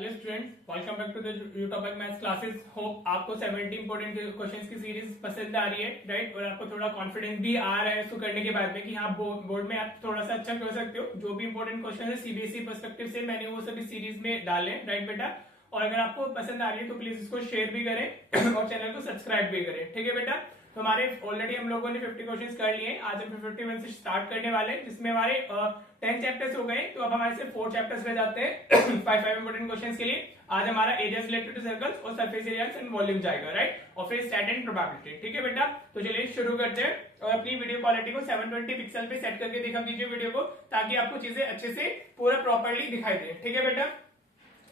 Hello students, welcome back to the utopic maths classes. Hope आपको 70 important questions की series पसंद आ रही है, राइट। और आपको थोड़ा कॉन्फिडेंस भी आ रहा है इसको करने के बाद में कि हाँ बोर्ड में आप थोड़ा सा अच्छा कर सकते हो। जो भी इंपॉर्टेंट क्वेश्चन है सीबीएसई पर्सपेक्टिव से मैंने वो सभी सीरीज में डाले, राइट बेटा। और अगर आपको पसंद आ रही है तो प्लीज इसको शेयर भी करें और चैनल को सब्सक्राइब भी करें, ठीक है बेटा। तो हमारे ऑलरेडी हम लोगों ने 50 क्वेश्चंस कर लिए। आज हम 51 से स्टार्ट करने वाले हैं, जिसमें हमारे 10 चैप्टर्स हो गए। तो अब हमारे से 4 चैप्टर्स रह जाते हैं 5 इंपोर्टेंट क्वेश्चंस के लिए। आज हमारा एरियाज रिलेटेड टू सर्कल्स और सरफेस एरियाज एंड वॉल्यूम जाएगा, राइट। और फिर स्टैट एंड प्रोबेबिलिटी, ठीक है बेटा। तो चलिए शुरू करते हैं। और अपनी वीडियो क्वालिटी को 720 पिक्सल पे सेट करके दिखा कीजिए वीडियो को, ताकि आपको चीजें अच्छे से पूरा प्रॉपरली दिखाई दे, ठीक है बेटा।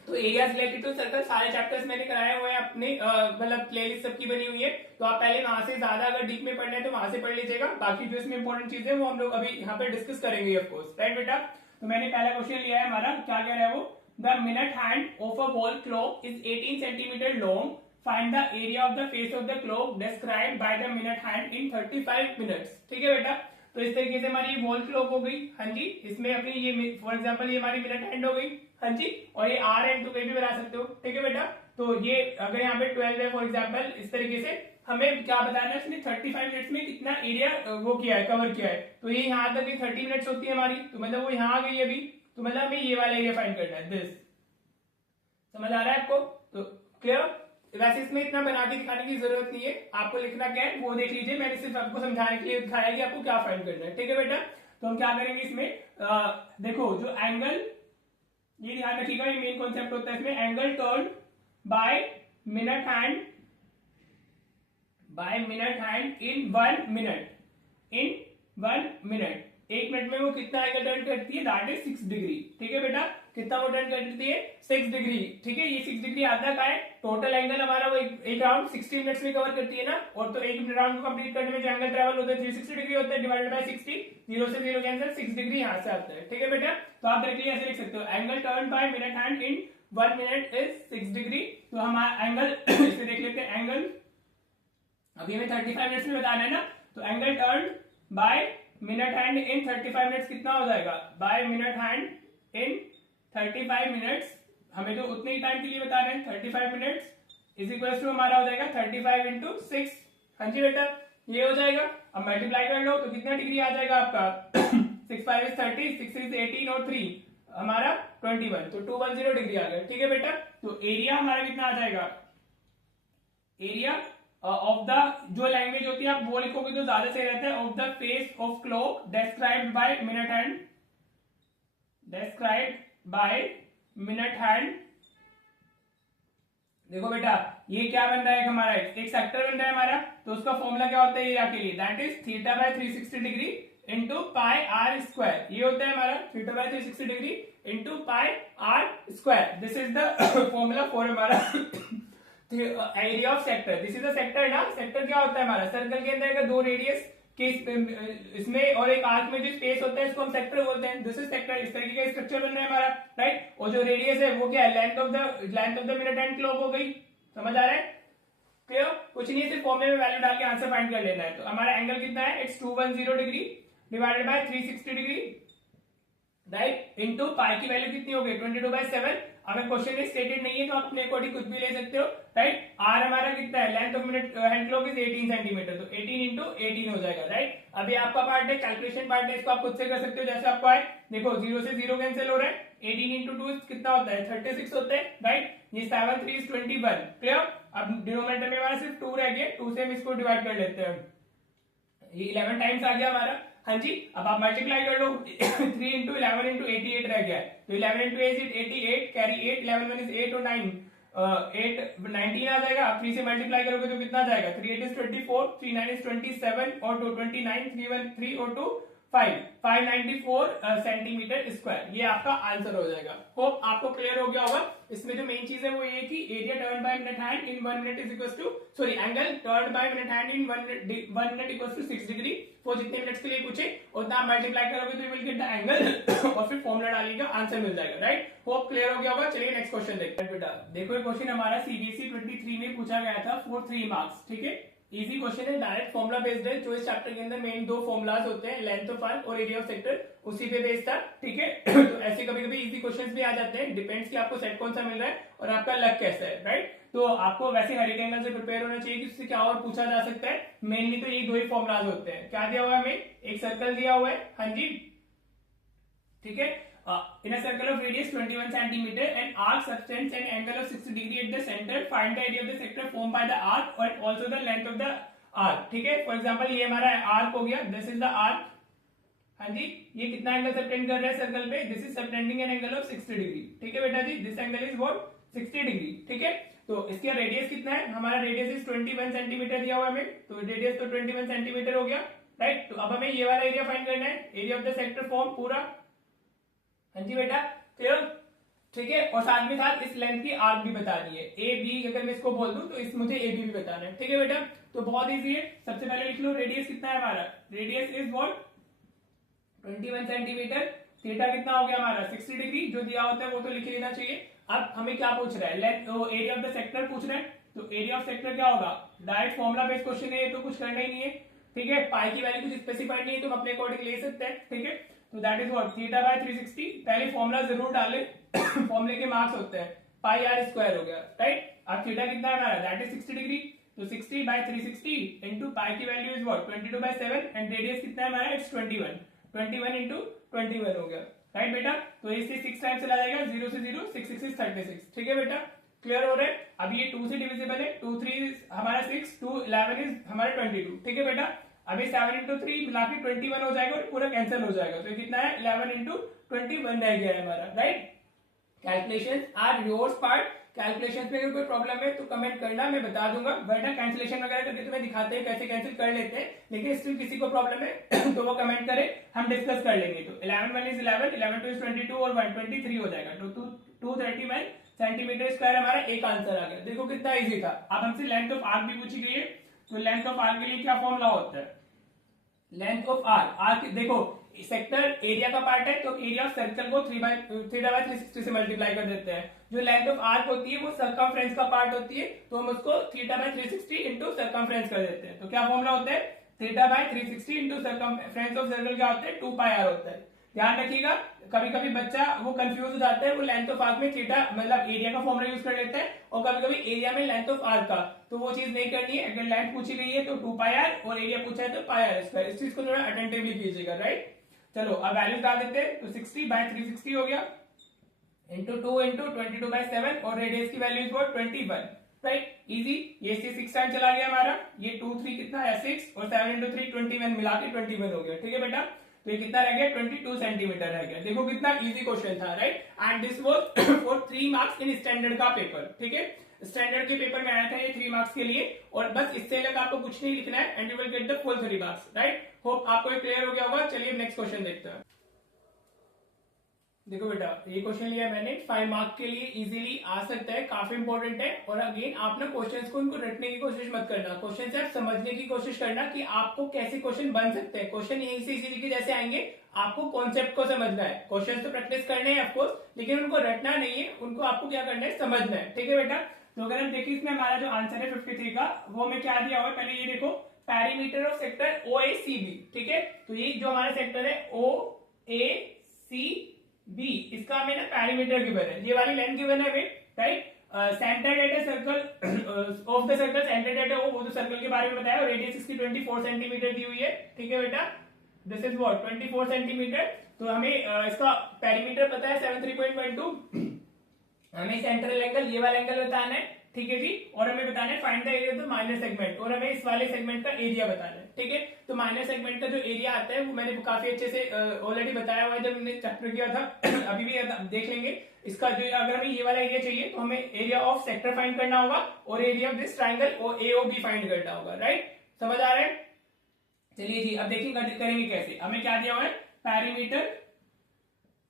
तो एरियाज रिलेटेड टू सर्कल सारे चैप्टर्स मैंने कराए हुए हैं अपने मतलब प्लेलिस्ट सबकी बनी हुई है। तो आप पहले वहां से ज्यादा अगर डीप में पढ़ना है तो वहां से पढ़ लीजिएगा। बाकी जो इसमें इंपॉर्टेंट चीजें वो हम लोग अभी यहाँ पे डिस्कस करेंगे ऑफ कोर्स, राइट बेटा। तो मैंने पहला क्वेश्चन लिया है हमारा, क्या कह रहा है वो, the minute hand of a wall clock is 18 centimetre long, find the area of the face of the clock described by the minute hand in 35 minutes, ठीक है बेटा। तो इस तरीके से हमारी वॉल क्लॉक हो गई, हाँ जी। इसमें अपनी ये फॉर एग्जांपल ये हमारी मिनट हैंड हो गई, हाँ जी। और ये आर एंड तो कहीं भी बना सकते हो, ठीक है बेटा। तो ये अगर यहाँ पे 12 है फॉर एग्जांपल, इस तरीके से हमें क्या बताना है, इसने 35 मिनट्स में कितना एरिया वो किया है, कवर किया है। तो ये यहाँ तक 30 मिनट्स होती है हमारी, तो मतलब वो यहाँ आ गई अभी। तो मतलब हमें ये वाला एरिया फाइंड करना है, दिस। समझ आ रहा है आपको? तो क्लियर। वैसे इसमें इतना बना के दिखाने की जरूरत नहीं है, आपको लिखना क्या है वो देख लीजिए। मैंने सिर्फ आपको समझाने के लिए दिखाया कि आपको क्या फाइंड करना है, ठीक है बेटा। तो हम क्या करेंगे इसमें, देखो जो एंगल, ये ध्यान रखिएगा, ये मेन कॉन्सेप्ट होता है इसमें, angle turn by minute hand in 1 minute, एक मिनट में वो कितना एंगल टर्न करती है, दैट इज 6 डिग्री, ठीक है बेटा। कितना वो टर्न करती है, 6 डिग्री, ठीक है। ये 6 डिग्री आता का है, टोटल एंगल हमारा वो एक राउंड 60 मिनट्स में कवर करती है ना। और तो एक राउंड को कंप्लीट करने में जो एंगल ट्रेवल होता है 360 डिग्री होता है, डिवाइडेड बाय 60, 0 से 0 कैंसिल, 6 डिग्री यहाँ से आता है, ठीक है बेटा। तो आप डायरेक्टली ऐसे लिख सकते हो, angle turn by minute hand in 1 minute is 6 degree. तो हमारा एंगल इसे देख लेते हैं, एंगल अभी हमें 35 मिनट्स में बताना है ना। तो angle turn by minute hand in 35 minutes कितना हो जाएगा, बाय मिनट हैंड इन 35 मिनट्स, हमें तो उतने ही टाइम के लिए बता रहे हैं, 35 मिनट्स इज इक्वल टू हमारा हो जाएगा 35 इंटू 6, हाँ जी बेटा, ये हो जाएगा। अब मल्टीप्लाई कर लो तो कितना डिग्री आ जाएगा आपका 6 5 इज 30, 6 इज 18 और 3 हमारा 21, तो 210 डिग्री आ गया, ठीक है बेटा। तो एरिया हमारा कितना आ जाएगा, एरिया ऑफ द, जो लैंग्वेज होती है आप वो लिखोगे तो ज्यादा सही रहता है, of the face of clock described bye minute hand, described bye minute hand. देखो बेटा ये क्या बन रहा है हमारा, एक सेक्टर बन रहा है हमारा। तो उसका फॉर्मूला क्या होता है एरिया के लिए, that is theta by 360 degree into pi are square. ये होता है हमारा theta by 360 degree into pi are square. This is the formula for हमारा area of sector. This is a sector ना। सेक्टर क्या होता है हमारा, सर्कल के अंदर का 2 रेडियस के इसमें और एक आर्क में जो स्पेस होता है इसको हम सेक्टर बोलते हैं। This is sector. इस तरीके का स्ट्रक्चर बन रहा है हमारा, राइट। और जो रेडियस है वो क्या है, length of the minute hand clock हो गई। समझ आ रहा है? क्लियर? कुछ नहीं है, सिर्फ फॉर्मूले में वैल्यू डाल के आंसर फाइंड कर लेना है। तो हमारा एंगल कितना है, it's 210 degree divided by 360 degree, right, into pi की वैल्यू कितनी हो गई 22/7। अगर क्वेश्चन में स्टेटेड नहीं है तो आप अपने अकॉर्डिंग कुछ भी ले सकते हो, राइट। आर हमारा कितना है, length of minute hand clock is 18 centimetre, तो 18 इंटू 18 हो जाएगा, राइट। अभी आपका पार्ट है कैलकुलेशन पार्ट है, इसको आप खुद से कर सकते हो जैसे आपको आए। देखो 0 से 0 कैंसिल हो रहा है, 18 इंटू 2 कितना होता है 36 होता है, राइट। ये 7 3 is 21, क्लियर। अब डिनोमिनेटर में हमारा सिर्फ 2 रह गया, 2 से हम इसको डिवाइड कर लेते हैं, ये 11 टाइम्स आ गया हमारा, हाँ जी। अब आप मल्टीप्लाई कर लो 3 इंटू 11 इंटू 88 रह गया है। तो 11 इंटू 8 इज 88, कैरी 8, 11 1 इज 8 और 9 8 19 आ जाएगा। आप 3 से मल्टीप्लाई करोगे तो कितना जाएगा, 3 8 इज 24, 3 9 इज 27 और 2 29, 3 1 3 और 2 594 सेंटीमीटर स्क्वायर। ये आपका आंसर हो जाएगा। होप आपको क्लियर हो गया होगा। इसमें जो मेन चीज है वो ये कि area turn by minute hand in 1 minute is equal to, sorry, angle turn by minute hand in 1 minute equal to 6 degree. वो जितने मिनट्स के लिए पूछे उतना आप मल्टीप्लाई करोगे तो you will get the angle और फिर फॉर्मूला डालिएगा, आंसर मिल जाएगा, राइट। होप क्लियर हो गया होगा। चलिए नेक्स्ट क्वेश्चन देखते हैं बेटा। देखो ये क्वेश्चन हमारा सीबीएसई 23 में पूछा गया था फॉर 3 मार्क्स, ठीक है। इजी क्वेश्चन है, डायरेक्ट फॉर्मुला बेस्ड है। जो इस चैप्टर के अंदर मेन 2 फॉर्मुलाज होते हैं, लेंथ ऑफ आर्क और एरिया ऑफ सेक्टर, उसी पे बेस्ड था। ठीक है तो ऐसे कभी कभी इजी क्वेश्चंस भी आ जाते हैं, डिपेंड्स कि आपको सेट कौन सा मिल रहा है और आपका लक कैसा है, राइट। तो आपको वैसे हर एक एंगल से प्रिपेयर होना चाहिए कि उससे क्या और पूछा जा सकता है। मेनली तो ये 2 ही फॉर्मुलाज होते हैं। क्या दिया हुआ है हमें, एक सर्कल दिया हुआ है, हाँ जी, ठीक है। In a circle of radius 21 centimeter, an arc subtends an angle of 60 degree at the center. Find the area of the sector formed by the arc and also the length of the arc. ठीक है, for example ये हमारा arc हो गया, this is the arc, हाँ जी। ये कितना angle subtend कर रहा है सर्कल पे, this is subtending an angle of 60 degree. ठीक है बेटा जी, this angle is what, 60 degree. ठीक है, तो इसका रेडियस कितना है, हमारा रेडियस इज 21 सेंटीमीटर दिया हुआ है हमें, तो रेडियस तो 21 सेंटीमीटर हो गया, राइट। तो अब हमें ये वाला एरिया फाइंड करना है, area of the sector form पूरा, हाँ जी बेटा, क्लियर। ठीक है, और साथ में साथ इस लेंथ की आर्क भी बतानी है, ए बी, अगर मैं इसको बोल दूं तो इस मुझे ए बी भी बताना है। ठीक है बेटा, तो बहुत इजी है। सबसे पहले लिख लो रेडियस कितना है हमारा, radius is what 21 centimetre, theta कितना हो गया हमारा 60 डिग्री, जो दिया होता है वो तो लिख लेना चाहिए। अब हमें क्या पूछ रहा है, length, area of the sector पूछ रहा है, तो एरिया ऑफ सेक्टर क्या होगा, डायरेक्ट फॉर्मुला बेस्ड क्वेश्चन है, तो कुछ करना ही नहीं है। ठीक है, पाई की वैल्यू कुछ स्पेसिफाइड नहीं है, तुम अपने अकॉर्डिंग ले सकते हैं। ठीक है, तो that is what theta by 360, पहले फॉर्मुला जरूर डालें फॉर्मुले के मार्क्स होते हैं, पाई आर स्क्वायर हो गया, राइट। अब थीटा कितना है हमारा, दैट इज 60 डिग्री, तो 60 बाय 360 इनटू पाई की value is what 22/7 and radius कितना है हमारा, इट्स 21 इंटू 21 हो गया, राइट बेटा। तो इससे 6 टाइम चला जाएगा, 0 से 0, 6 6 36। ठीक है बेटा, क्लियर हो रहा है। अब ये 2 से डिविजिबल है, 2 3 हमारा 6, 2 11 इज हमारा 22। ठीक है बेटा, अभी 7 इंटू 3 मिला के 21 हो जाएगा और पूरा कैंसिल हो जाएगा, तो कितना है 11 इंटू 21 रह गया है हमारा, right. Calculation are yours part, calculation में अगर कोई प्रॉब्लम है तो कमेंट करना, मैं बता दूंगा, वरना कैंसिलेशन वगैरह करके तुम्हें दिखाते हैं कैसे कैंसिल कर लेते हैं, लेकिन स्टिल किसी को प्रॉब्लम है तो वो कमेंट करे, हम डिस्कस कर लेंगे। तो 11 1 इज 11, 11 2 इज 22 और 123 हो जाएगा, तो 231 सेंटीमीटर स्क्वायर हमारा एक आंसर आ गया। देखो कितना इजी था। अब हमसे लेंथ ऑफ आर्क भी पूछी गई है, तो लेंथ ऑफ आर्क के लिए क्या फॉर्मूला होता है, लेंथ ऑफ आर्क देखो सेक्टर एरिया का पार्ट है, तो एरिया ऑफ सर्कल को 3/360 से मल्टीप्लाई कर देते हैं। जो लेंथ ऑफ आर्क होती है वो सर्कमफ्रेंस का पार्ट होती है, तो हम उसको θ/360 इंटू सर्कमफ्रेंस कर देते हैं। तो क्या फॉर्मूला होता है, θ/360 इंटू सर्कमफ्रेंस ऑफ सर्कल क्या होता है, 2πr होता है। ध्यान रखिएगा, कभी कभी बच्चा वो कंफ्यूज हो जाता है, वो लेंथ ऑफ आर्क में थीटा मतलब एरिया का फॉर्मूला यूज कर लेते हैं, और कभी कभी एरिया में लेंथ ऑफ आर्क का, तो वो चीज नहीं करनी है। अगर लेंथ पूछी गई है तो 2πr और एरिया पूछा है तो πr²। इस चीज को थोड़ा अटेंटिवली कीजिएगा, राइट। चलो अब वैल्यू डाल देते हैं, तो 60/360 हो गया इंटू 2 इंटू 22/7 और रेडियस की value is what 21, right. Easy, ये 6 टाइम चला गया हमारा, ये 2 3 कितना है 6 और 7 इंटू 3 21 मिला के 21 हो गया। ठीक है बेटा, तो ये कितना रह गया 22 सेंटीमीटर रह गया। देखो कितना इजी क्वेश्चन था, right. And this was for 3 marks in standard का पेपर। ठीक है, स्टैंडर्ड के पेपर में आया था ये 3 मार्क्स के लिए, और बस इससे अलग आपको कुछ नहीं लिखना है, and you will get the full 3 marks, right. Hope आपको ये क्लियर हो गया होगा। चलिए नेक्स्ट क्वेश्चन देखते हैं। देखो बेटा, ये क्वेश्चन लिया मैंने 5 मार्क के लिए, इजीली आ सकता है, काफी इंपॉर्टेंट है। और अगेन आप ना क्वेश्चंस को उनको रटने की कोशिश मत करना, क्वेश्चन से आप समझने की कोशिश करना कि आपको कैसे क्वेश्चन बन सकते हैं। क्वेश्चन यहीं से इसी के जैसे आएंगे, आपको कॉन्सेप्ट को समझना है। क्वेश्चन तो प्रैक्टिस करने हैं ऑफकोर्स, लेकिन उनको रटना नहीं है, उनको आपको क्या करना है, समझना है। ठीक है बेटा, तो अगर हम देखिए इसमें हमारा जो आंसर है 53 का, वो हमें क्या दिया हुआ है, पहले ये देखो, पेरीमीटर ऑफ सेक्टर OACB। ठीक है, तो ये जो हमारा सेक्टर है OACB, इसका हमें ना पेरीमीटर गिवन है, ये वाली लेंथ गिवन है हमें, right. Centre at a circle of the circle, centre at वो तो सर्कल के बारे में बताया, और रेडियस इसकी 24 सेंटीमीटर दी हुई है। ठीक है बेटा, दिस इज व्हाट 24 सेंटीमीटर। तो हमें इसका पेरीमीटर पता है 73.12, हमें सेंट्रल एंगल ये वाला एंगल बताना है। ठीक है जी, और हमें बताना है find the area of the minor segment, और हमें इस वाले सेगमेंट का एरिया बताना है। ठीक है, तो माइनर सेगमेंट का जो एरिया आता है वो मैंने काफी अच्छे से ऑलरेडी बताया हुआ है जब हमने चैप्टर किया था अभी भी देख लेंगे। इसका जो अगर हमें ये वाला एरिया चाहिए तो हमें एरिया ऑफ सेक्टर फाइंड करना होगा, और area of this triangle AOB find करना होगा, राइट। समझ आ रहा है। चलिए जी, अब देखिए करेंगे कैसे। हमें क्या दिया हुआ है,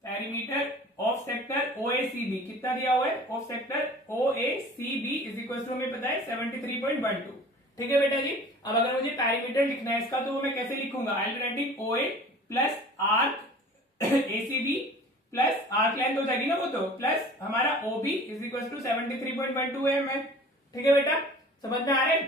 पेरीमीटर ऑफ सेक्टर OACB, कितना दिया हुआ है, of sector OACB is equal to हमें पता है 73.12। ठीक है बेटा जी, अब अगर मुझे पेरीमीटर लिखना है इसका, तो वो मैं कैसे लिखूंगा, I will writing OA plus arc ACB plus arc length हो जाएगी ना वो, तो प्लस हमारा OB इज इक्वल टू 73.12 है हमें। ठीक है बेटा, समझ में आ रहे हैं।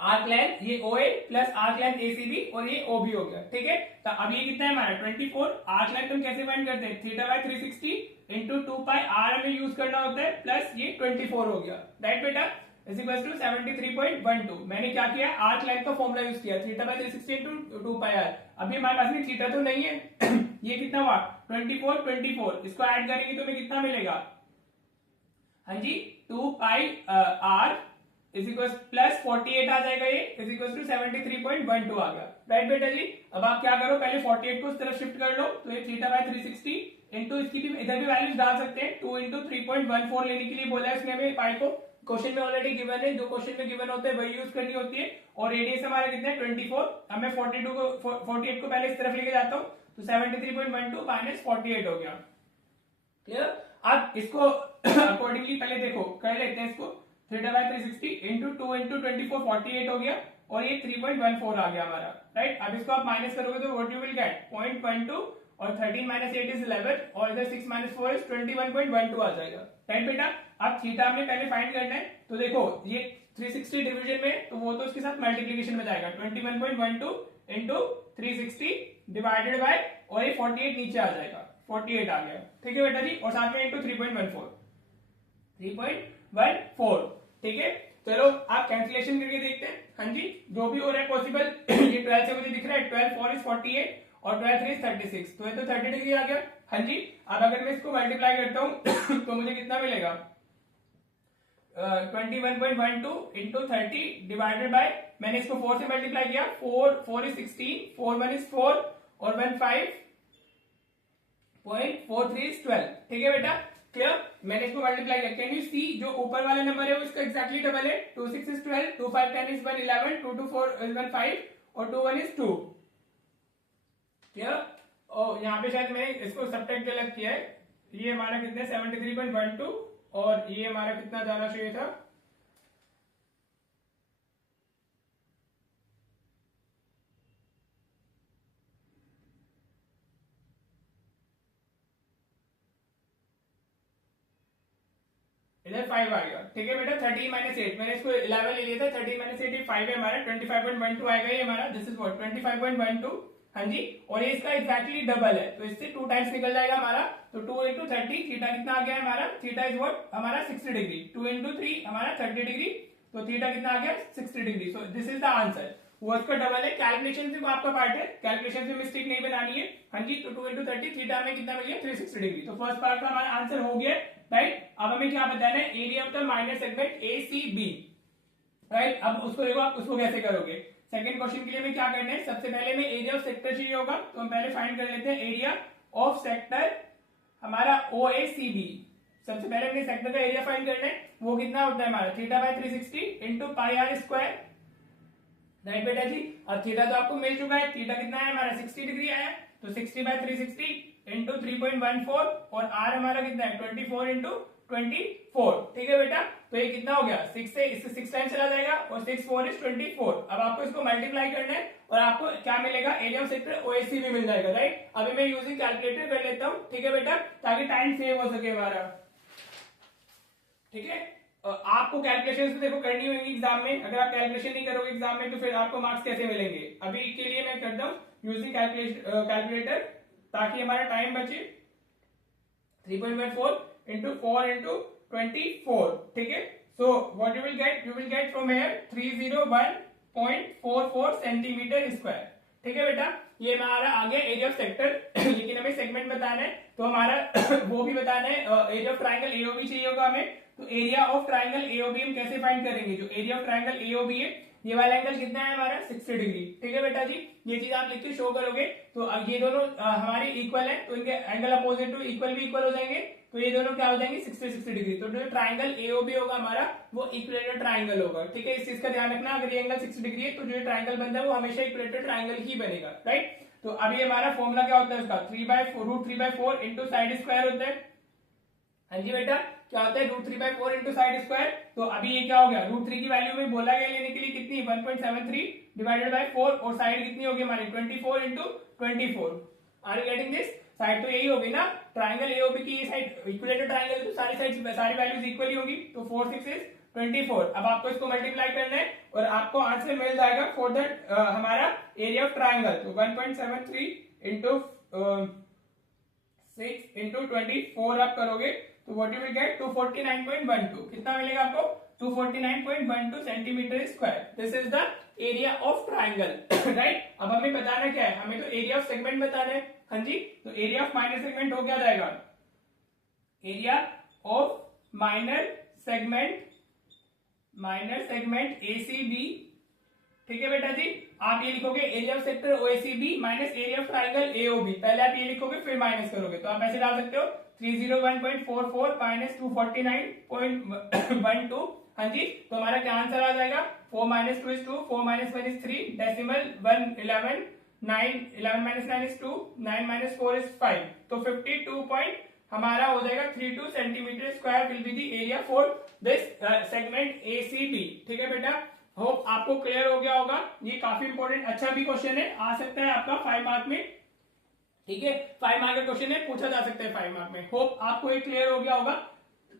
आर्क लेंथ ये OA plus arc length ACB और ये OB हो गया, ठीक है। तो अब ये कितना है हमारा 24। आर्क लेंथ हम कैसे फाइंड करते हैं, theta by 360 into 2 pi R हमें यूज करना होता है, प्लस ये 24 हो गया, राइट बेटा, इज इक्वल टू 73.12। मैंने क्या किया, आर्क लेंथ का फॉर्मूला यूज किया, theta by 360 into 2 pi R. अभी हमारे पास में थीटा तो नहीं है ये कितना हुआ 24, इसको ऐड करेंगे तो हमें कितना मिलेगा, हाँ जी 2 pi are is equal plus 48 आ जाएगा, ये इज इक्वल टू 73.12 आ गया, राइट बेटा जी। अब आप क्या करो, पहले 48 को इस तरफ शिफ्ट कर लो, तो ये थीटा बाय 360 इंटू इसकी भी इधर भी वैल्यूज डाल सकते हैं, 2 इंटू 3.14 लेने के लिए बोला है इसने हमें पाई को, क्वेश्चन में ऑलरेडी गिवन है, जो क्वेश्चन में गिवन होते हैं वही यूज करनी होती है। और रेडियस हमारा कितना है 24, अब मैं 48 को पहले इस तरफ लेके जाता हूँ, तो 73.12 माइनस 48 हो गया, क्लियर। अब इसको अकॉर्डिंगली पहले देखो कर लेते हैं इसको, थीटा बाय 360 इंटू 2 इंटू 24 48 हो गया, और ये 3.14 आ गया हमारा, राइट। अब इसको आप माइनस करोगे तो व्हाट यू विल गेट 0.12, और 13 माइनस 8 इज 11, और इधर 6 माइनस 4 इज 21.12 आ जाएगा, राइट बेटा। अब थीटा हमें पहले फाइंड करना है, तो देखो ये 360 डिवीजन में, तो वो तो उसके साथ मल्टीप्लीकेशन में जाएगा, 21.12 इंटू 360 डिवाइडेड बाय, और ये 48 नीचे आ जाएगा, 48 आ गया, ठीक है बेटा जी, और साथ में इंटू 3.14, ठीक है। चलो आप कैंसिलेशन करके देखते हैं, हाँ जी जो भी हो रहा है पॉसिबल ये 12 से मुझे दिख रहा है, 12 4 इज 48 और 12 3 इज 36, तो ये तो 30 डिग्री आ गया, हाँ जी। अब अगर मैं इसको मल्टीप्लाई करता हूँ तो मुझे कितना मिलेगा 21.12 इंटू 30 डिवाइडेड बाय, मैंने इसको 4 से मल्टीप्लाई किया, 4 इज 16, 4 1 इज 4 और 1 5.43 इज 12, ठीक है बेटा, क्लियर। मैंने इसको मल्टीप्लाई किया, कैन यू सी जो ऊपर वाला नंबर है वो इसका एक्जैक्टली डबल है, 2 6 इज 12, 2 5 10 इज 1 11, 2 2 4 इज 1 5 और 2 1 इज 2, क्लियर। और यहाँ पे शायद मैंने इसको सब्ट्रैक्ट गलत किया है, ये हमारा कितना 73.12 और ये हमारा कितना जाना चाहिए था, इधर 5 आ गया, ठीक है बेटा। 13 माइनस 8, मैंने इसको 11 ले लिया था, 13 माइनस 8 5 है हमारा, 25.12 आएगा ये हमारा, दिस इज व्हाट 25.12, हाँ जी। और ये इसका एग्जैक्टली डबल है, तो इससे 2 टाइम्स निकल जाएगा हमारा, तो 2 इंटू 30, थीटा कितना आ गया है हमारा, थीटा इज व्हाट हमारा 60 डिग्री, 2 इंटू 3 हमारा 30 डिग्री, तो थीटा कितना आ गया 60 degree, so this is the answer, वो इसका डबल है। कैलकुलेशन से आपका पार्ट है, कैलकुलेशन से मिस्टेक नहीं बनानी है, हाँ जी। तो 2 इंटू 30 थीटा में कितना मिल गया 360 डिग्री, तो फर्स्ट पार्ट का हमारा आंसर हो गया, राइट। अब हमें क्या बताना है, area of the minor segment ACB, right. अब उसको देखो आप उसको कैसे करोगे, सेकंड क्वेश्चन के लिए हमें क्या करना है, सबसे पहले में एरिया ऑफ सेक्टर चाहिए होगा, तो हम पहले फाइंड कर लेते हैं एरिया ऑफ सेक्टर हमारा OACB। सबसे पहले हमने सेक्टर का एरिया फाइंड करना है, वो कितना होता है हमारा theta by 360 into pi are square, right बेटा जी। अब थीटा तो आपको मिल चुका है, थीटा कितना है हमारा 60 डिग्री आया, तो 60 बाय 360 इंटू 3.14 और आर हमारा कितना है 24 इंटू 24, ठीक है बेटा। तो ये कितना हो गया 6 से इससे 6 टाइम चला जाएगा और 6 4 इज 24। अब आपको इसको मल्टीप्लाई करना है और आपको क्या मिलेगा, एरिया ऑफ सेक्टर OACB मिल जाएगा, राइट। अभी मैं यूजिंग कैलकुलेटर कर लेता हूँ, ठीक है बेटा, ताकि टाइम सेव हो सके हमारा, ठीक है। आपको कैलकुलेशन देखो करनी होगी एग्जाम में, अगर आप कैलकुलेशन नहीं करोगे एग्जाम में तो फिर आपको मार्क्स कैसे मिलेंगे। अभी के लिए मैं करता हूँ यूजिंग कैलकुलेटर ताकि हमारा टाइम बचे, 3.14 इंटू 4 इंटू 24, ठीक है। So what you will get from here 301.44 centimetre square, ठीक है बेटा। ये हमारा आ गया एरिया ऑफ सेक्टर लेकिन हमें सेगमेंट बताना है, तो हमारा वो भी बताना है, एरिया ऑफ ट्राइंगल AOB चाहिए होगा हमें। तो एरिया ऑफ ट्राइंगल AOB हम कैसे फाइंड करेंगे, जो एरिया ऑफ ट्राइंगल AOB है, ये वाला एंगल कितना है हमारा 60 डिग्री, ठीक है बेटा जी। ये चीज आप लिख के शो करोगे, तो अब ये दोनों हमारे इक्वल है, तो इनके एंगल अपोजिट टू इक्वल भी इक्वल हो जाएंगे, तो ये दोनों क्या हो जाएंगे 60 डिग्री। तो जो ट्राइंगल AOB होगा हमारा वो इक्विलेटरल ट्राइंगल होगा, ठीक है। इस चीज का ध्यान रखना, अगर ये एंगल 60 डिग्री है तो जो ट्राइंगल बनता है वो हमेशा इक्विलेटरल ट्राइंगल ही बनेगा, राइट। तो अभी हमारा फॉर्मूला क्या होता है उसका 3/4 इंटू साइड स्क्वायर होता है, हाँ जी बेटा। क्या होता है √3/4 इंटू साइड स्क्वायर। तो अभी ये क्या हो गया, √3 की वैल्यू में बोला गया लेने के लिए कितनी 1.73 डिवाइडेड बाय 4 और साइड कितनी होगी हमारी 24 into 24। Are you getting this, side तो यही होगी ना, ट्राइंगल AOB की ये साइड इक्विलेटरल ट्राइंगल, तो सारी साइड सारी वैल्यूज इक्वल ही होगी, तो 4 6 इज 24। अब आपको इसको मल्टीप्लाई करना है और आपको आंसर मिल जाएगा फॉर दैट हमारा एरिया ऑफ ट्राइंगल। तो 1.73 इंटू 6 इंटू 24 आप करोगे तो व्हाट यू विल गेट 249.12। कितना मिलेगा आपको? 249.12 centimetre square. This is the area of triangle, right. अब हमें बताना क्या है? हमें तो एरिया ऑफ सेगमेंट बताना है। हाँ जी, तो एरिया ऑफ माइनर सेगमेंट हो क्या जाएगा? Area of minor segment ACB, ठीक है बेटा जी। आप ये लिखोगे area of sector OACB minus area of triangle AOB. पहले आप ये लिखोगे फिर माइनस करोगे, तो आप ऐसे डाल सकते हो 301.44 माइनस 249.12। हाँ जी, तो हमारा क्या आंसर आ जाएगा? 4 minus 2 is 2, 4 minus 1 is 3, decimal 1 11, 9 11 minus 9 is 2, 9 minus 4 is 5। तो 52 पॉइंट हमारा हो जाएगा 32 centimetre square will be the area for this segment ACB. ठीक है बेटा, होप आपको क्लियर हो गया होगा। ये काफी इंपॉर्टेंट अच्छा भी क्वेश्चन है, आ सकता है आपका 5 मार्क में। ठीक है, 5 मार्क का क्वेश्चन है, पूछा जा सकता है 5 मार्क में। होप आपको ये क्लियर हो गया होगा।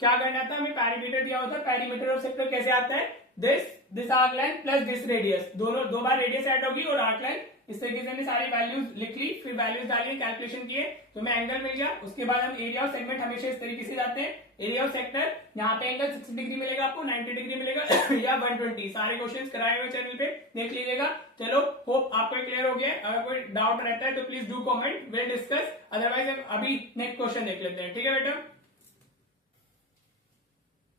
क्या करना था? हमें पैरीमीटर दिया होता है। पैरीमीटर ऑफ सेक्टर कैसे आता है? This arc line plus this radius, दोनों दो बार रेडियस ऐड होगी और आर्क लाइन। इस तरीके से हमने सारी वैल्यूज लिख ली, फिर वैल्यूज डाली, कैलकुलेशन किए तो हमें एंगल मिल गया। उसके बाद हम एरिया ऑफ सेगमेंट हमेशा इस तरीके से जाते हैं। एरिया ऑफ सेक्टर, यहाँ पे एंगल 60 डिग्री मिलेगा आपको, 90 डिग्री मिलेगा या 120। सारे क्वेश्चंस कराए हुए चैनल पे, देख लीजिएगा। चलो, होप आपको क्लियर हो गया। अगर कोई डाउट रहता है तो please do comment, will discuss. Otherwise हम अभी नेक्स्ट क्वेश्चन देख लेते हैं। ठीक है बेटा,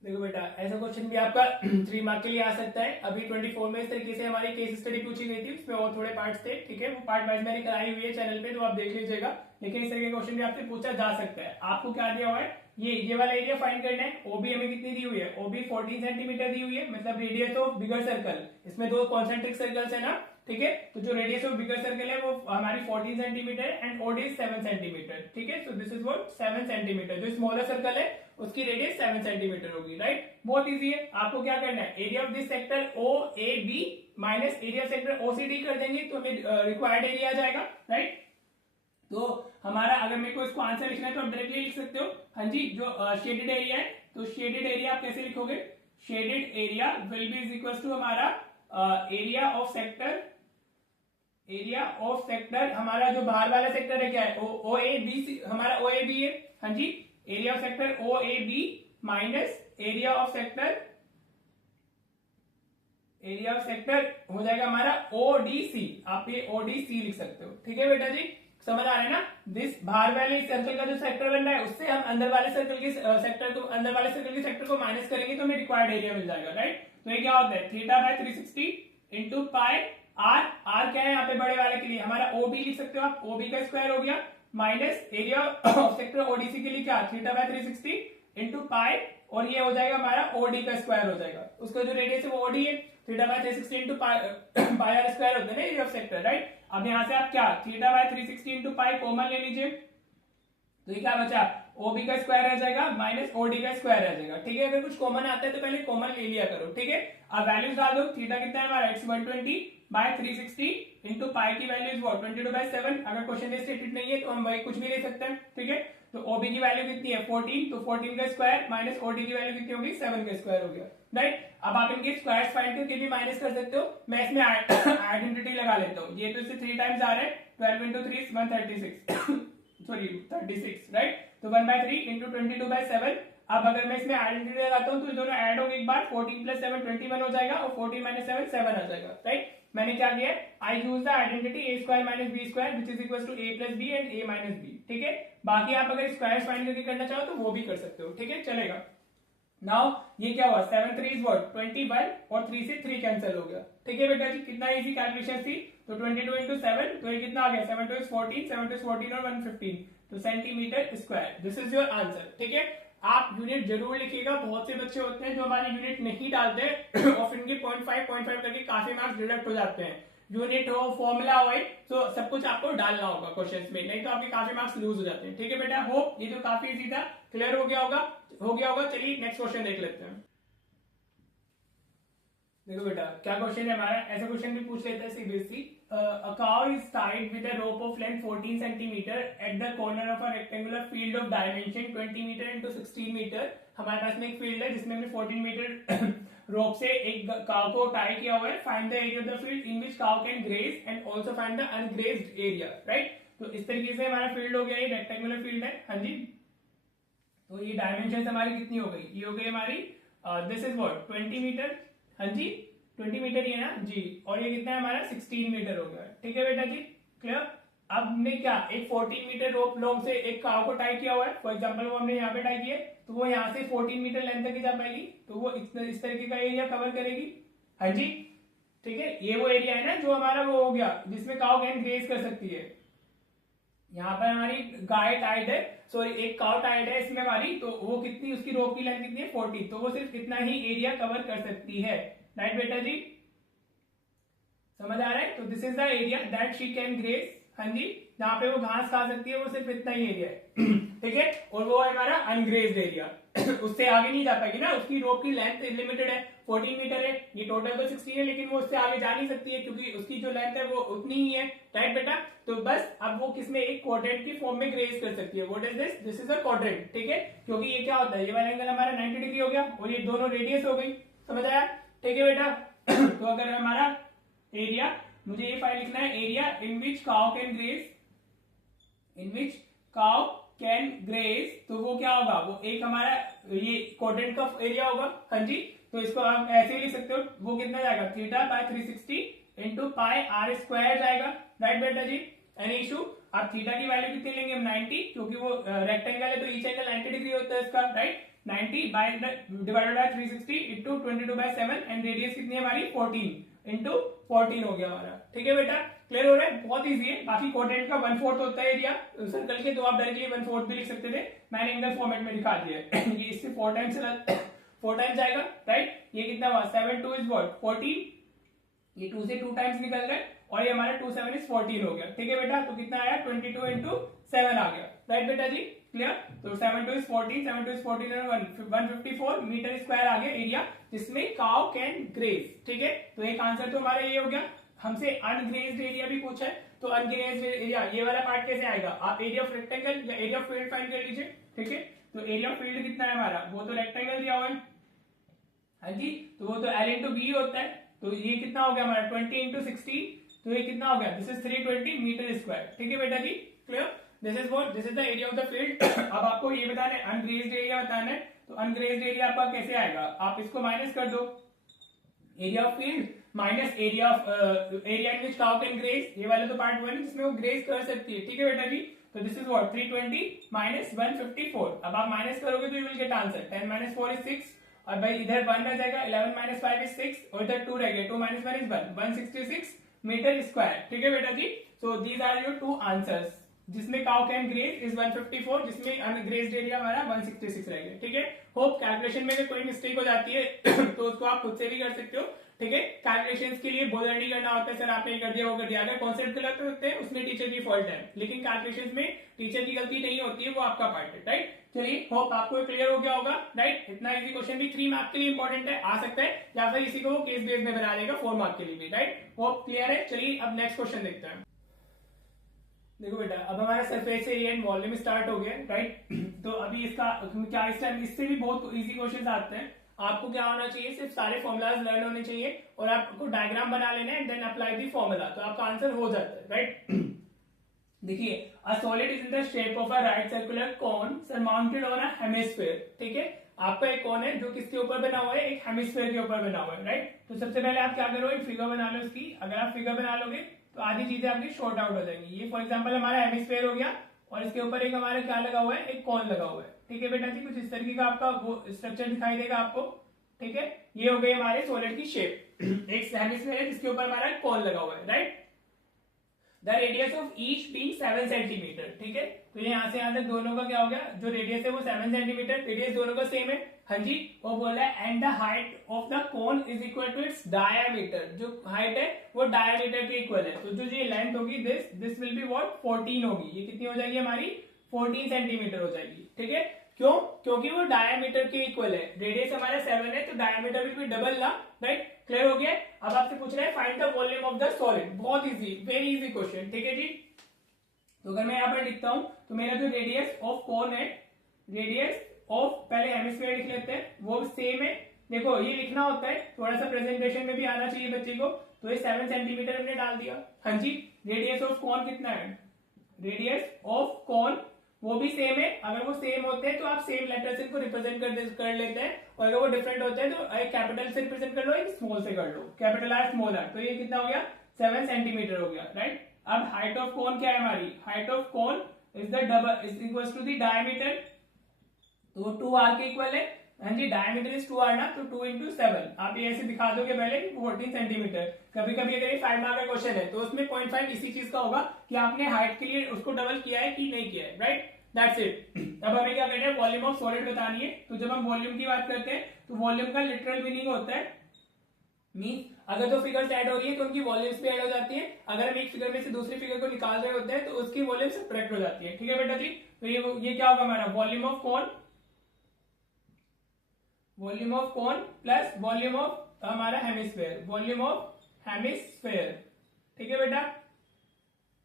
देखो बेटा, ऐसा क्वेश्चन भी आपका 3 मार्क के लिए आ सकता है। अभी 24 में इस तरीके से हमारी केस स्टडी पूछी गई थी, उसमें और थोड़े पार्ट्स थे। ठीक है, वो पार्ट वाइज मैंने कराई हुई है चैनल पे, तो आप देख लीजिएगा। लेकिन इस तरह के क्वेश्चन भी आपसे पूछा जा सकता है। आपको क्या दिया हुआ है? ये वाला एरिया फाइंड करना है। ओबी हमें कितनी दी हुई है? ओबी 14 सेंटीमीटर दी हुई है, मतलब रेडियस ऑफ बिगर सर्कल। इसमें 2 कॉन्सेंट्रिक सर्कल्स है ना, ठीक है। तो जो रेडियस ऑफ बिगर सर्कल है वो हमारी 14 सेंटीमीटर एंड ओडी 7 सेंटीमीटर। ठीक है, so this is what 7 centimetre. जो स्मॉलर सर्कल है उसकी रेडियस 7 सेंटीमीटर होगी, राइट। बहुत इजी है। आपको क्या करना है? Area of this sector O A B minus area of sector OCD कर देंगे तो हमें रिक्वायर्ड एरिया आ जाएगा, राइट। तो हमारा, अगर मेरे को इसको आंसर लिखना है तो आप डायरेक्टली लिख सकते हो। हाँ जी, जो शेडेड एरिया है, तो शेडेड एरिया आप कैसे लिखोगे? Shaded area will be is equal to हमारा area of sector. Area of sector हमारा जो बाहर वाला सेक्टर है क्या है? ओ ए बी, हमारा ओ ए बी है। हाँ जी, area of sector O A B minus area of sector हो जाएगा हमारा ओडीसी। आप ये ओडीसी लिख सकते हो। ठीक है बेटा जी, समझ आ रहा है ना? दिस बाहर वाले सर्कल का जो सेक्टर बन रहा है उससे हम अंदर वाले सर्कल के सेक्टर को माइनस करेंगे तो हमें रिक्वायर्ड एरिया मिल जाएगा, राइट। तो ये क्या होता है? Theta by 360 into pi R क्या है यहाँ पे बड़े वाले के लिए? हमारा ओबी लिख सकते हो आप, ओबी का स्क्वायर हो गया minus area of sector ODC के लिए क्या? थीटा बाय 360 इंटू पाई, और ये हो जाएगा हमारा ओडी का स्क्वायर हो जाएगा। उसका जो रेडियस है वो ओडी है। Theta by 360 into pi are square होता है ना एरिया ऑफ सेक्टर, राइट। अब यहाँ से आप क्या? Theta by 360 into pi common ले लीजिए, तो ये क्या बचा? ओबी का स्क्वायर रह जाएगा माइनस ओडी का स्क्वायर रह जाएगा। ठीक है, अगर कुछ कॉमन आता है तो पहले कॉमन ले लिया करो। ठीक है, अब वैल्यूज डाल दो। थीटा कितना है हमारा? इट्स 120 बाय 360 इंटू पाई की वैल्यू इज व्हाट 22/7। अगर क्वेश्चन में स्टेटेड नहीं है तो हम वही कुछ भी ले सकते हैं। ठीक है, तो ओबी की वैल्यू कितनी है? 14, तो 14 का स्क्वायर माइनस ओडी की वैल्यू कितनी होगी? 7 का स्क्वायर हो गया, राइट। अब आप इनके स्क्वायर्स फाइंड करके भी माइनस कर सकते हो। मैं इसमें आइडेंटिटी लगा लेता हूँ। ये तो इससे 3 टाइम्स आ रहा है, 12 इंटू 3 is 136 सॉरी 36, राइट। तो 1/3 इंटू 22/7। अब अगर मैं इसमें आइडेंटिटी लगाता हूँ तो दोनों ऐड होंगे एक बार, 14 प्लस 7 21 हो जाएगा और 14 माइनस 7 7 आ जाएगा, राइट। मैंने क्या किया? I use the identity A square minus B square which is equal to A plus B and A minus B. ठीक है, बाकी आप अगर स्क्वायर फाइंड करके करना चाहो तो वो भी कर सकते हो। ठीक है, चलेगा। नाउ ये क्या हुआ? 7 3 इज व्हाट 21 और 3 से 3 कैंसिल हो गया। ठीक है बेटा जी, कितना इजी कैलकुलेशन थी। तो 22 इंटू 7, तो ये कितना आ गया? 7 2 is 14, 7 2 is 14 और 115, तो centimetre square. This is your answer. ठीक है, आप यूनिट जरूर लिखिएगा। बहुत से बच्चे होते हैं जो हमारे यूनिट नहीं डालते और फिर इनके 0.5 करके काफी मार्क्स डिडक्ट हो जाते हैं। यूनिट हो, फॉर्मूला हो, तो सब कुछ आपको डालना होगा क्वेश्चंस में, नहीं तो आपके काफी मार्क्स लूज हो जाते हैं। ठीक है बेटा, होप ये तो काफी इजी था, क्लियर हो गया होगा। चलिए नेक्स्ट क्वेश्चन देख लेते हैं। देखो बेटा क्या क्वेश्चन है हमारा, ऐसा क्वेश्चन भी पूछ लेता है CBSE. A cow is tied with a rope of length 14 centimeter at the corner of a rectangular field of dimension 20 meter into 16 meter। हमारे पास में एक फील्ड है जिसमें हमने 14 मीटर रोप से एक काव को टाई किया हुआ है। Find the area of the field in which cow can graze and also find the ungrazed area, right. तो इस तरीके से हमारा फील्ड हो गया, ये रेक्टेंगुलर फील्ड है, हाँ जी। तो ये डायमेंशन हमारी कितनी हो गई, ये हो गई हमारी दिस इज व्हाट 20 मीटर, हाँ जी 20 मीटर ही है ना जी, और ये कितना है हमारा 16 मीटर हो गया, ठीक है बेटा जी, क्लियर। अब हमने क्या एक 14 मीटर रोप लॉन्ग से एक काव को टाई किया हुआ है, फॉर एग्जांपल वो हमने यहाँ पे टाई किया, तो वो यहाँ से 14 मीटर लेंथ तक जा पाएगी, तो वो इस तरीके का एरिया कवर करेगी, हाँ जी, ठीक है। ये वो एरिया है ना जो हमारा वो हो गया जिसमें काव कैन ग्रेज कर सकती है। यहाँ पर हमारी गाय टाइड है, सॉरी एक काव टाइड है इसमें हमारी, तो वो कितनी, उसकी रोप की लेंथ कितनी है 40, तो वो सिर्फ कितना ही एरिया कवर कर सकती है, राइट बेटा जी, समझ आ रहा है। तो this is the area that she can graze, हाँ जी, जहां पे वो घास खा सकती है वो सिर्फ इतना ही एरिया है ठीक है, और वो है हमारा अनग्रेज्ड एरिया उससे आगे नहीं जा पाएगी ना, उसकी रोप की लेंथ लिमिटेड है, 14 मीटर है, ये टोटल तो 16 है, लेकिन वो उससे आगे जा नहीं सकती है क्योंकि उसकी जो लेंथ है वो उतनी ही है, राइट बेटा। तो बस अब वो किसमें एक क्वाड्रेंट की फॉर्म में ग्रेज कर सकती है। What is this, this is a quadrant, ठीक है, क्योंकि ये क्या होता है, ये वाला एंगल हमारा 90 डिग्री हो गया और ये दोनों रेडियस हो गई, समझ आया, ठीक है बेटा तो अगर हमारा एरिया, मुझे ये फाइल लिखना है, area in which cow can graze, in which cow can graze, तो वो क्या होगा, वो एक हमारा ये क्वाड्रेंट का एरिया होगा, हाँ जी। तो इसको आप ऐसे ही लिख सकते हो, वो कितना जाएगा theta by 360 into pi are square जाएगा, राइट बेटा जी, एनी इशू। आप थीटा की वैल्यू कितनी लेंगे हम 90, क्योंकि वो रेक्टेंगल है तो ईच एंगल 90 डिग्री होता है इसका, right. 90 by divided by 360 into 22/7 and radius कितनी है हमारी 14 इंटू 14 हो गया हमारा, ठीक है बेटा, क्लियर हो रहा है, बहुत इजी है। बाकी क्वाड्रेंट का 1/4 होता है एरिया सर्कल के, तो आप डायरेक्टली 1/4 भी लिख सकते थे, मैंने एंगल फॉर्मेट में दिखा दिया है ये इससे 4 टाइम्स जाएगा, राइट। ये कितना हुआ 7 2 इज व्हाट 14, ये 2 से 2 टाइम्स निकल रहा है और ये हमारा 2 7 इज 14 हो गया, ठीक है बेटा। तो कितना आया 22 इंटू 7 आ गया, राइट बेटा जी, क्लियर। तो 7 2 इज 14, 7 2 इज 14 और 154 मीटर स्क्वायर आ गया एरिया जिसमें काउ कैन ग्रेज, ठीक है। तो एक आंसर तो हमारा ये हो गया। हमसे अनग्रेज्ड एरिया भी पूछा है, तो अनग्रेज्ड एरिया ये वाला पार्ट कैसे आएगा, आप एरिया ऑफ रेक्टेंगल या एरिया ऑफ फील्ड फाइंड कर लीजिए, ठीक है। तो एरिया ऑफ फील्ड कितना है हमारा, वो तो रेक्टेंगल दिया हुआ है, हाँ जी, तो वो तो L इंटू बी होता है, तो ये कितना हो गया हमारा 20 इंटू 60, तो ये कितना हो गया, दिस इज 320 मीटर स्क्वायर, ठीक है बेटा जी, clear. This is what, this is the area of the field. अब आपको ये बताना है अनग्रेज्ड एरिया बताना है, तो अनग्रेज्ड एरिया आपका कैसे आएगा, आप इसको माइनस कर दो, area of field minus area of area in which cow can graze, ये वाला तो पार्ट 1 जिसमें वो ग्रेज कर सकती है, ठीक है बेटा जी। तो दिस इज व्हाट 320 माइनस 154, अब आप माइनस करोगे तो you will get answer 10 minus 4 is 6, और भाई इधर 1 रह जाएगा, 11 माइनस 5 इज 6, और इधर 2 रह गया, 2 माइनस 1 इज 1, 166 मीटर स्क्वायर, ठीक है बेटा जी। So these are your 2 answers, जिसमें काउ कैन ग्रेज इज 154, जिसमें अनग्रेज्ड एरिया हमारा 166 रह गया, ठीक है। होप कैलकुलेशन में अगर कोई मिस्टेक हो जाती है तो उसको आप खुद से भी कर सकते हो, ठीक है। कैलकुलेशंस के लिए बोलर नहीं करना होता है सर आपने ये कर दिया वो कर दिया, अगर कॉन्सेप्ट गलत होते हैं उसमें टीचर की फॉल्ट है, लेकिन कैलकुलेशंस में टीचर की गलती नहीं होती है, वो आपका पार्ट है, राइट। चलिए होप आपको क्लियर हो गया होगा, राइट। इतना इजी क्वेश्चन भी 3 मार्क के लिए इंपॉर्टेंट है, आ सकता है, या फिर इसी को वो केस बेस में बना देगा 4 मार्क के लिए भी, राइट। होप क्लियर है। चलिए अब नेक्स्ट क्वेश्चन देखते हैं। देखो बेटा अब हमारा surface area and volume start हो गया, राइट। तो अभी इसका क्या इस टाइम इससे भी बहुत इजी क्वेश्चन आते हैं। आपको क्या होना चाहिए, सिर्फ सारे फॉर्मुलाज लर्न होने चाहिए और आपको डायग्राम बना लेना है, देन अप्लाई दी फॉर्मूला, तो आपका आंसर हो जाता है, राइट। देखिए a solid is in the shape of a right circular cone surmounted on a hemisphere, ठीक है। आपका एक कोन है जो किसके ऊपर बना हुआ है, एक हेमिस्फीयर के ऊपर बना हुआ है, राइट। तो सबसे पहले आप क्या करो, एक फिगर बना लो इसकी। अगर आप फिगर बना लोगे तो आधी चीजें आपकी शॉर्ट आउट हो जाएंगी। ये फॉर एग्जांपल हमारा हेमिस्फीयर हो गया और इसके ऊपर एक हमारा क्या लगा हुआ है, एक कोन लगा हुआ है, ठीक है बेटा जी। कुछ इस तरीके का आपका वो स्ट्रक्चर दिखाई देगा आपको, ठीक है। ये हो गई हमारे सॉलिड की शेप एक हेमिस्फीयर है जिसके ऊपर हमारा कोन लगा हुआ है, right. The radius of each being 7 centimetre, ठीक है। तो ये यहाँ से यहाँ तक दोनों का क्या हो गया, जो रेडियस है वो 7 सेंटीमीटर, रेडियस दोनों का सेम है, हाँ जी। वो बोला है and the height of the cone is equal to its diameter, जो हाइट है वो डायामीटर के इक्वल है। तो जो ये लेंथ होगी दिस विल बी व्हाट 14 होगी, ये कितनी हो जाएगी हमारी 14 सेंटीमीटर हो जाएगी, ठीक है। क्यों, क्योंकि वो डायामीटर के इक्वल है, रेडियस हमारा 7 है तो डायामीटर विल बी डबल ना, राइट। क्लियर हो गया। बहुत इजी, वेरी इजी क्वेश्चन, ठीक है जी। तो अगर मैं यहाँ पर लिखता हूं तो मेरा जो रेडियस ऑफ कोन है, रेडियस ऑफ पहले हेमिस्फीयर लिख लेते हैं, वो सेम है। देखो ये लिखना होता है, थोड़ा सा प्रेजेंटेशन में भी आना चाहिए बच्चे को, तो ये 7 सेंटीमीटर हमने डाल दिया। हाँ जी, रेडियस ऑफ कोन कितना है, रेडियस ऑफ कोन वो भी सेम है। अगर वो सेम होते हैं तो आप सेम लेटर से इनको रिप्रेजेंट कर लेते हैं, और अगर वो डिफरेंट होते हैं तो एक कैपिटल से रिप्रेजेंट कर लो, एक स्मॉल से कर लो, कैपिटल आर स्मॉल आर। तो ये कितना हो गया, 7 सेंटीमीटर हो गया, राइट। अब हाइट ऑफ कोन क्या है हमारी, height of cone is the double is equal to the diameter, तो 2r के इक्वल है। हाँ जी, डायमीटर इज 2r ना, तो 2 into 7 आप ये ऐसे दिखा दोगे पहले 14 सेंटीमीटर। कभी कभी अगर ये 5 मार्क का क्वेश्चन है तो उसमें 0.5 इसी चीज का होगा कि आपने हाइट के लिए उसको डबल किया है कि नहीं किया है, राइट, दैट्स इट। अब हमें क्या करना है, वॉल्यूम ऑफ सॉलिड बतानी है। तो जब हम वॉल्यूम की बात करते हैं तो वॉल्यूम का लिटरल मीनिंग होता है, मीन अगर दो फिगर्स ऐड हो रही है तो उनकी वॉल्यूम्स भी ऐड हो जाती है। अगर हम एक फिगर में से दूसरी फिगर को निकाल रहे होते हैं तो उसकी वॉल्यूम सब्ट्रैक्ट हो जाती है, ठीक है बेटा जी। तो ये क्या होगा हमारा volume of cone, volume of cone plus volume of हमारा हेमिस्फीयर, वॉल्यूम ऑफ हेमिस्फीयर, ठीक है बेटा,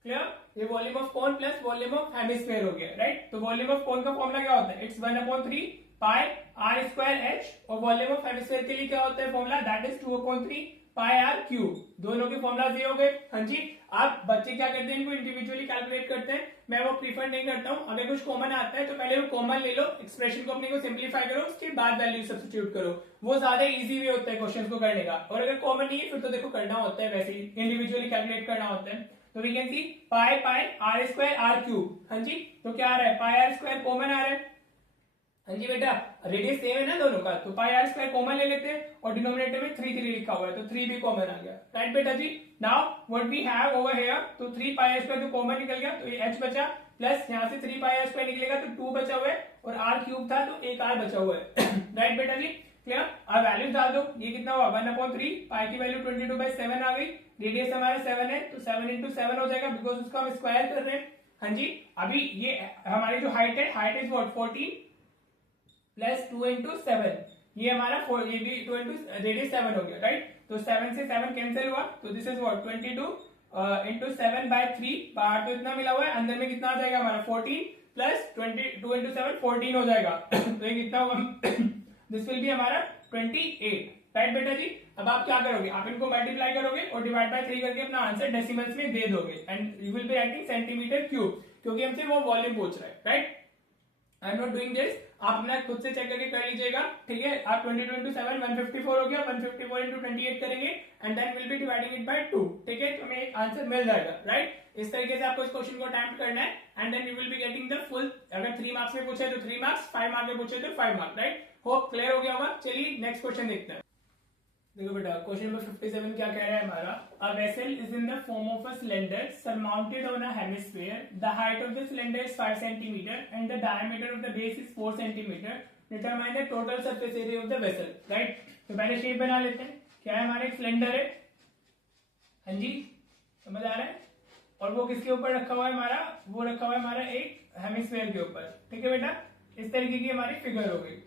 क्लियर। ये volume of cone plus volume of hemisphere हो गया, राइट। तो वॉल्यूम ऑफ कोन का फॉर्मूला क्या होता है, it's 1/3 pi are square H, और वॉल्यूम ऑफ हेमिस्फीयर के लिए क्या होता है formula, that is 2/3 pi R cube. दोनों के फॉर्मूला ये हो गए। हाँ जी, आप बच्चे क्या करते हैं, इनको इंडिविजुअली कैलकुलेट करते हैं, मैं वो प्रीफर नहीं करता हूं। अगर कुछ कॉमन आता है तो पहले वो कॉमन ले लो, एक्सप्रेशन को अपने को सिंप्लीफाई करो, उसके बाद वैल्यू सब्स्टिट्यूट करो, वो ज्यादा इजी वे होता है क्वेश्चन को करने का। और अगर कॉमन नहीं है फिर तो देखो करना होता है, वैसे ही इंडिविजुअली कैलकुलेट करना होता है। तो we can see pi pi are square R cube. हाँ जी, तो क्या आ रहा है, पाई आर स्क्वायर कॉमन आ रहा है। हाँ जी बेटा, रेडियस सेम है ना दोनों का, तो पाई आर स्क्वायर कॉमन ले लेते हैं, और डिनोमिनेटर में 3 लिखा हुआ है तो 3 भी कॉमन आ गया, राइट बेटा जी। Now what we have over here, तो 3 पाई आर स्क्वायर जो कॉमन निकल गया तो ये h बचा, प्लस यहाँ से 3 पाई आर स्क्वायर निकलेगा तो 2 बचा हुआ है, और r क्यूब था तो एक r बचा हुआ है, राइट बेटा जी, क्लियर। अब वैल्यू डाल दो, ये कितना हुआ 1/3, पाई की वैल्यू 22/7 आ गई, रेडियस हमारा 7 है तो 7 into 7 हो जाएगा, बिकॉज उसको हम स्क्वायर कर रहे हैं। हाँ जी, अभी ये हमारी जो हाइट है, height is what 14 plus 2 into 7, ये हमारा ये भी 2 into रेडियस 7 हो गया, राइट। तो 7 से 7 कैंसिल हुआ, तो दिस इज व्हाट 22 into 7/3, बाहर तो इतना मिला हुआ है, अंदर में कितना आ जाएगा हमारा 14 प्लस 22 into 7 14 हो जाएगा तो ये कितना होगा दिस विल बी हमारा 28, राइट बेटा जी। अब आप क्या करोगे, आप इनको मल्टीप्लाई करोगे और डिवाइड बाय 3 करके अपना आंसर डेसिमल्स में दे दोगे, and you will be writing centimetre cube, क्योंकि हमसे वो वॉल्यूम पूछ रहा है, right. I am not doing this, आप अपना खुद से चेक करके कर लीजिएगा, ठीक है। आप 22 into 7 154 हो गया, 154 into 28 करेंगे, and then will be dividing it by 2, ठीक है। तो हमें एक आंसर मिल जाएगा, राइट। इस तरीके से आपको इस क्वेश्चन को अटेम्प्ट करना है, and then you will be getting the full. अगर 3 मार्क्स में पूछे तो 3 मार्क्स, 5 मार्क्स में पूछे तो 5 मार्क्स, राइट। होप क्लियर हो गया होगा। चलिए नेक्स्ट क्वेश्चन देखते हैं। देखो बेटा, क्वेश्चन नंबर 57 क्या कह रहा है हमारा, a vessel is in the form of a cylinder surmounted on a hemisphere, the height of the cylinder is 5 centimetre and the diameter of the base is 4 centimetre, determine the total surface area of the vessel, right. तो पहले shape बना लेते हैं। क्या है, हमारा एक cylinder है, हाँ जी, समझ आ रहा है, और वो किसके ऊपर रखा हुआ है हमारा, वो रखा हुआ है हमारा एक हेमिस्फीयर के ऊपर, ठीक है बेटा। इस तरीके की हमारी फिगर हो गई,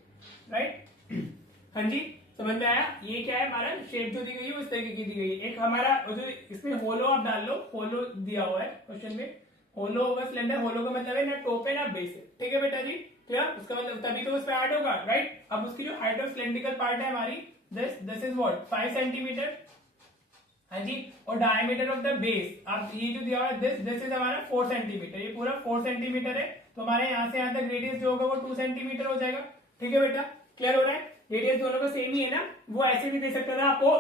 राइट। हाँ जी, समझ में आया। ये क्या है, हमारा शेप जो दी गई है वो इस तरीके की दी गई है। एक हमारा जो इसमें होलो आप डाल लो, होलो दिया हुआ है क्वेश्चन में, होलो होगा सिलेंडर, होलो का मतलब है ना टॉप है ना बेस है, ठीक है बेटा जी। तो यार उसका मतलब तभी तो उस पर ऐड होगा, राइट। अब उसकी जो हाइट ऑफ सिलेंड्रिकल पार्ट है हमारी, दिस इज व्हाट 5 सेंटीमीटर, हाँ जी, और डायमीटर ऑफ द बेस, अब ये जो दिया हुआ है दिस इज हमारा 4 सेंटीमीटर, ये पूरा 4 सेंटीमीटर है, तो हमारे यहाँ से यहाँ तक रेडियस जो होगा वो 2 सेंटीमीटर हो जाएगा, ठीक है बेटा। क्लियर हो रहा है, रेडियस दोनों का सेम ही है ना। वो ऐसे भी दे सकता था आपको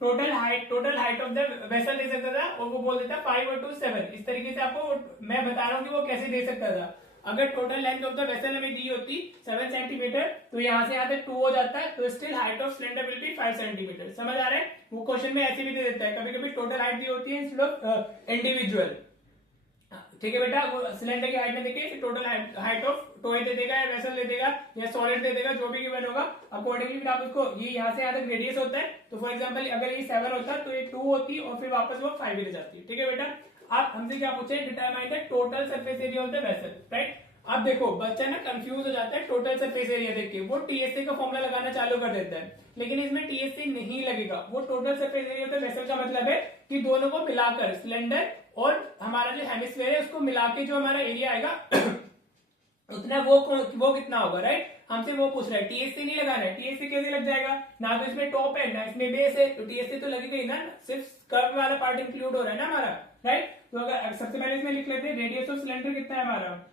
total height of the vessel दे सकता था, और वो बोल देता 5 और 2 7, इस तरीके से आपको मैं बता रहा हूँ कि वो कैसे दे सकता था। अगर total length of the vessel हमें दी होती 7 सेंटीमीटर, तो यहाँ से यहाँ तक 2 हो जाता है, तो still height of cylinder will be 5 centimetre. समझ आ रहा है, वो क्वेश्चन में ऐसे भी दे देता है, कभी कभी टोटल हाइट दी होती है इंस्टेड ऑफ इंडिविजुअल, ठीक है बेटा। वो सिलेंडर की हाइट में देखिए टोटल हाइट ऑफ टॉय दे देगा या वेसल दे देगा या सॉलिड दे देगा, जो भी गिवन होगा अकॉर्डिंगली फिर आप उसको, ये यहाँ से यहाँ तक रेडियस होता है, तो फॉर एग्जांपल अगर ये 7 होता तो ये 2 होती और फिर वापस वो 5 रह जाती है, ठीक है बेटा। आप हमसे क्या पूछे, determine the total surface area of the vessel, right. अब देखो बच्चा ना कंफ्यूज हो जाता है टोटल सरफेस एरिया देख के, वो टीएससी का फॉर्मूला लगाना चालू कर देता है, लेकिन इसमें टीएससी नहीं लगेगा। वो total surface area of the vessel का मतलब है कि दोनों को मिलाकर, सिलेंडर और हमारा जो हेमिस्फीयर है उसको मिला के जो हमारा एरिया आएगा उतना वो कितना होगा, राइट। हमसे वो पूछ रहा है, टीएससी नहीं लगाना है। टीएससी कैसे लग जाएगा, ना तो इसमें टॉप है ना इसमें बेस है, तो टीएससी तो लगी गई ना, सिर्फ कर्व वाला पार्ट इंक्लूड हो रहा है ना हमारा, राइट। तो अगर सबसे पहले इसमें लिख लेते हैं रेडियस ऑफ सिलेंडर कितना है हमारा,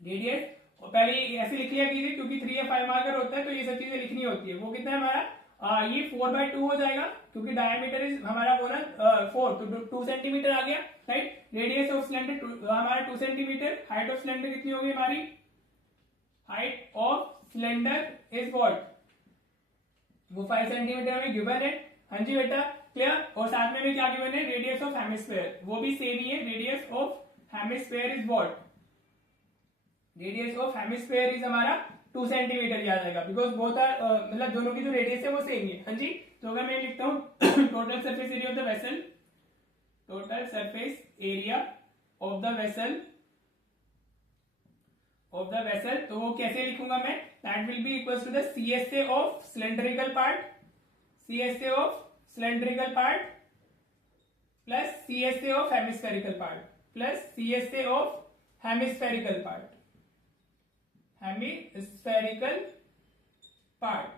रेडियस, और पहले ऐसे लिख लिया कीजिए क्योंकि 3 या 5 मार्कर होता है तो ये सब चीजें लिखनी होती है। वो कितना है हमारा, ये 4/2 हो जाएगा क्योंकि डायमीटर इज हमारा वो ना 4, तो 2 सेंटीमीटर आ गया, राइट। रेडियस ऑफ सिलेंडर हमारा 2 सेंटीमीटर, हाइट ऑफ सिलेंडर कितनी होगी हमारी, height of cylinder is what, वो 5 सेंटीमीटर हमें गिवन है। हाँ जी बेटा, क्लियर। और साथ में क्या गिवन है, रेडियस ऑफ हेमिस्फीयर, वो भी सेम ही है, radius of hemisphere is what, radius of hemisphere is हमारा 2 सेंटीमीटर आ जाएगा, बिकॉज बोथ आर मतलब दोनों की जो रेडियस है वो सेम ही है। हाँ जी, तो अगर मैं लिखता हूँ total surface area of the vessel, total surface area of the vessel, तो वो कैसे लिखूंगा मैं, that will be equal to the CSA of cylindrical part, CSA of cylindrical part plus CSA of hemispherical part plus CSA of hemispherical part, hemispherical part.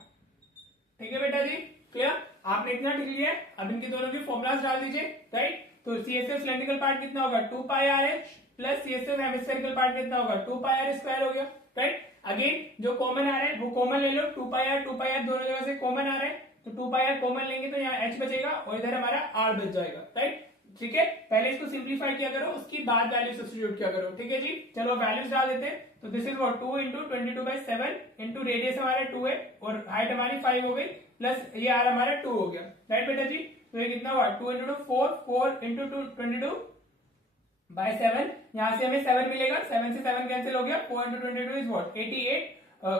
ठीक है बेटा जी, clear. आपने इतना लिख लिया, अब इनके दोनों की फॉर्मुलास डाल दीजिए, राइट। तो CSA सिलेंड्रिकल पार्ट कितना होगा 2πr plus CSA hemispherical part कितना होगा 2πr² हो गया, राइट। अगेन जो कॉमन आ रहा है वो कॉमन ले लो, 2πr दोनों जगह से कॉमन आ रहा है, तो 2πr कॉमन लेंगे तो यहाँ h बचेगा और इधर हमारा r बच जाएगा, राइट। ठीक है, पहले इसको सिंप्लीफाई किया करो, उसकी बाद वैल्यू सब्स्टिट्यूट किया करो। ठीक है जी, चलो वैल्यूज डाल देते हैं। तो this is what 2 × 22/7 into radius हमारा 2 है और हाइट हमारी 5 हो गई, प्लस ये आर हमारा 2 हो गया, राइट बेटा जी। तो ये कितना हुआ 2 × 2 4 × 2 22/7, यहाँ से हमें 7 मिलेगा, 7 से 7 कैंसिल हो गया, 4 × 22 इज व्हाट 88,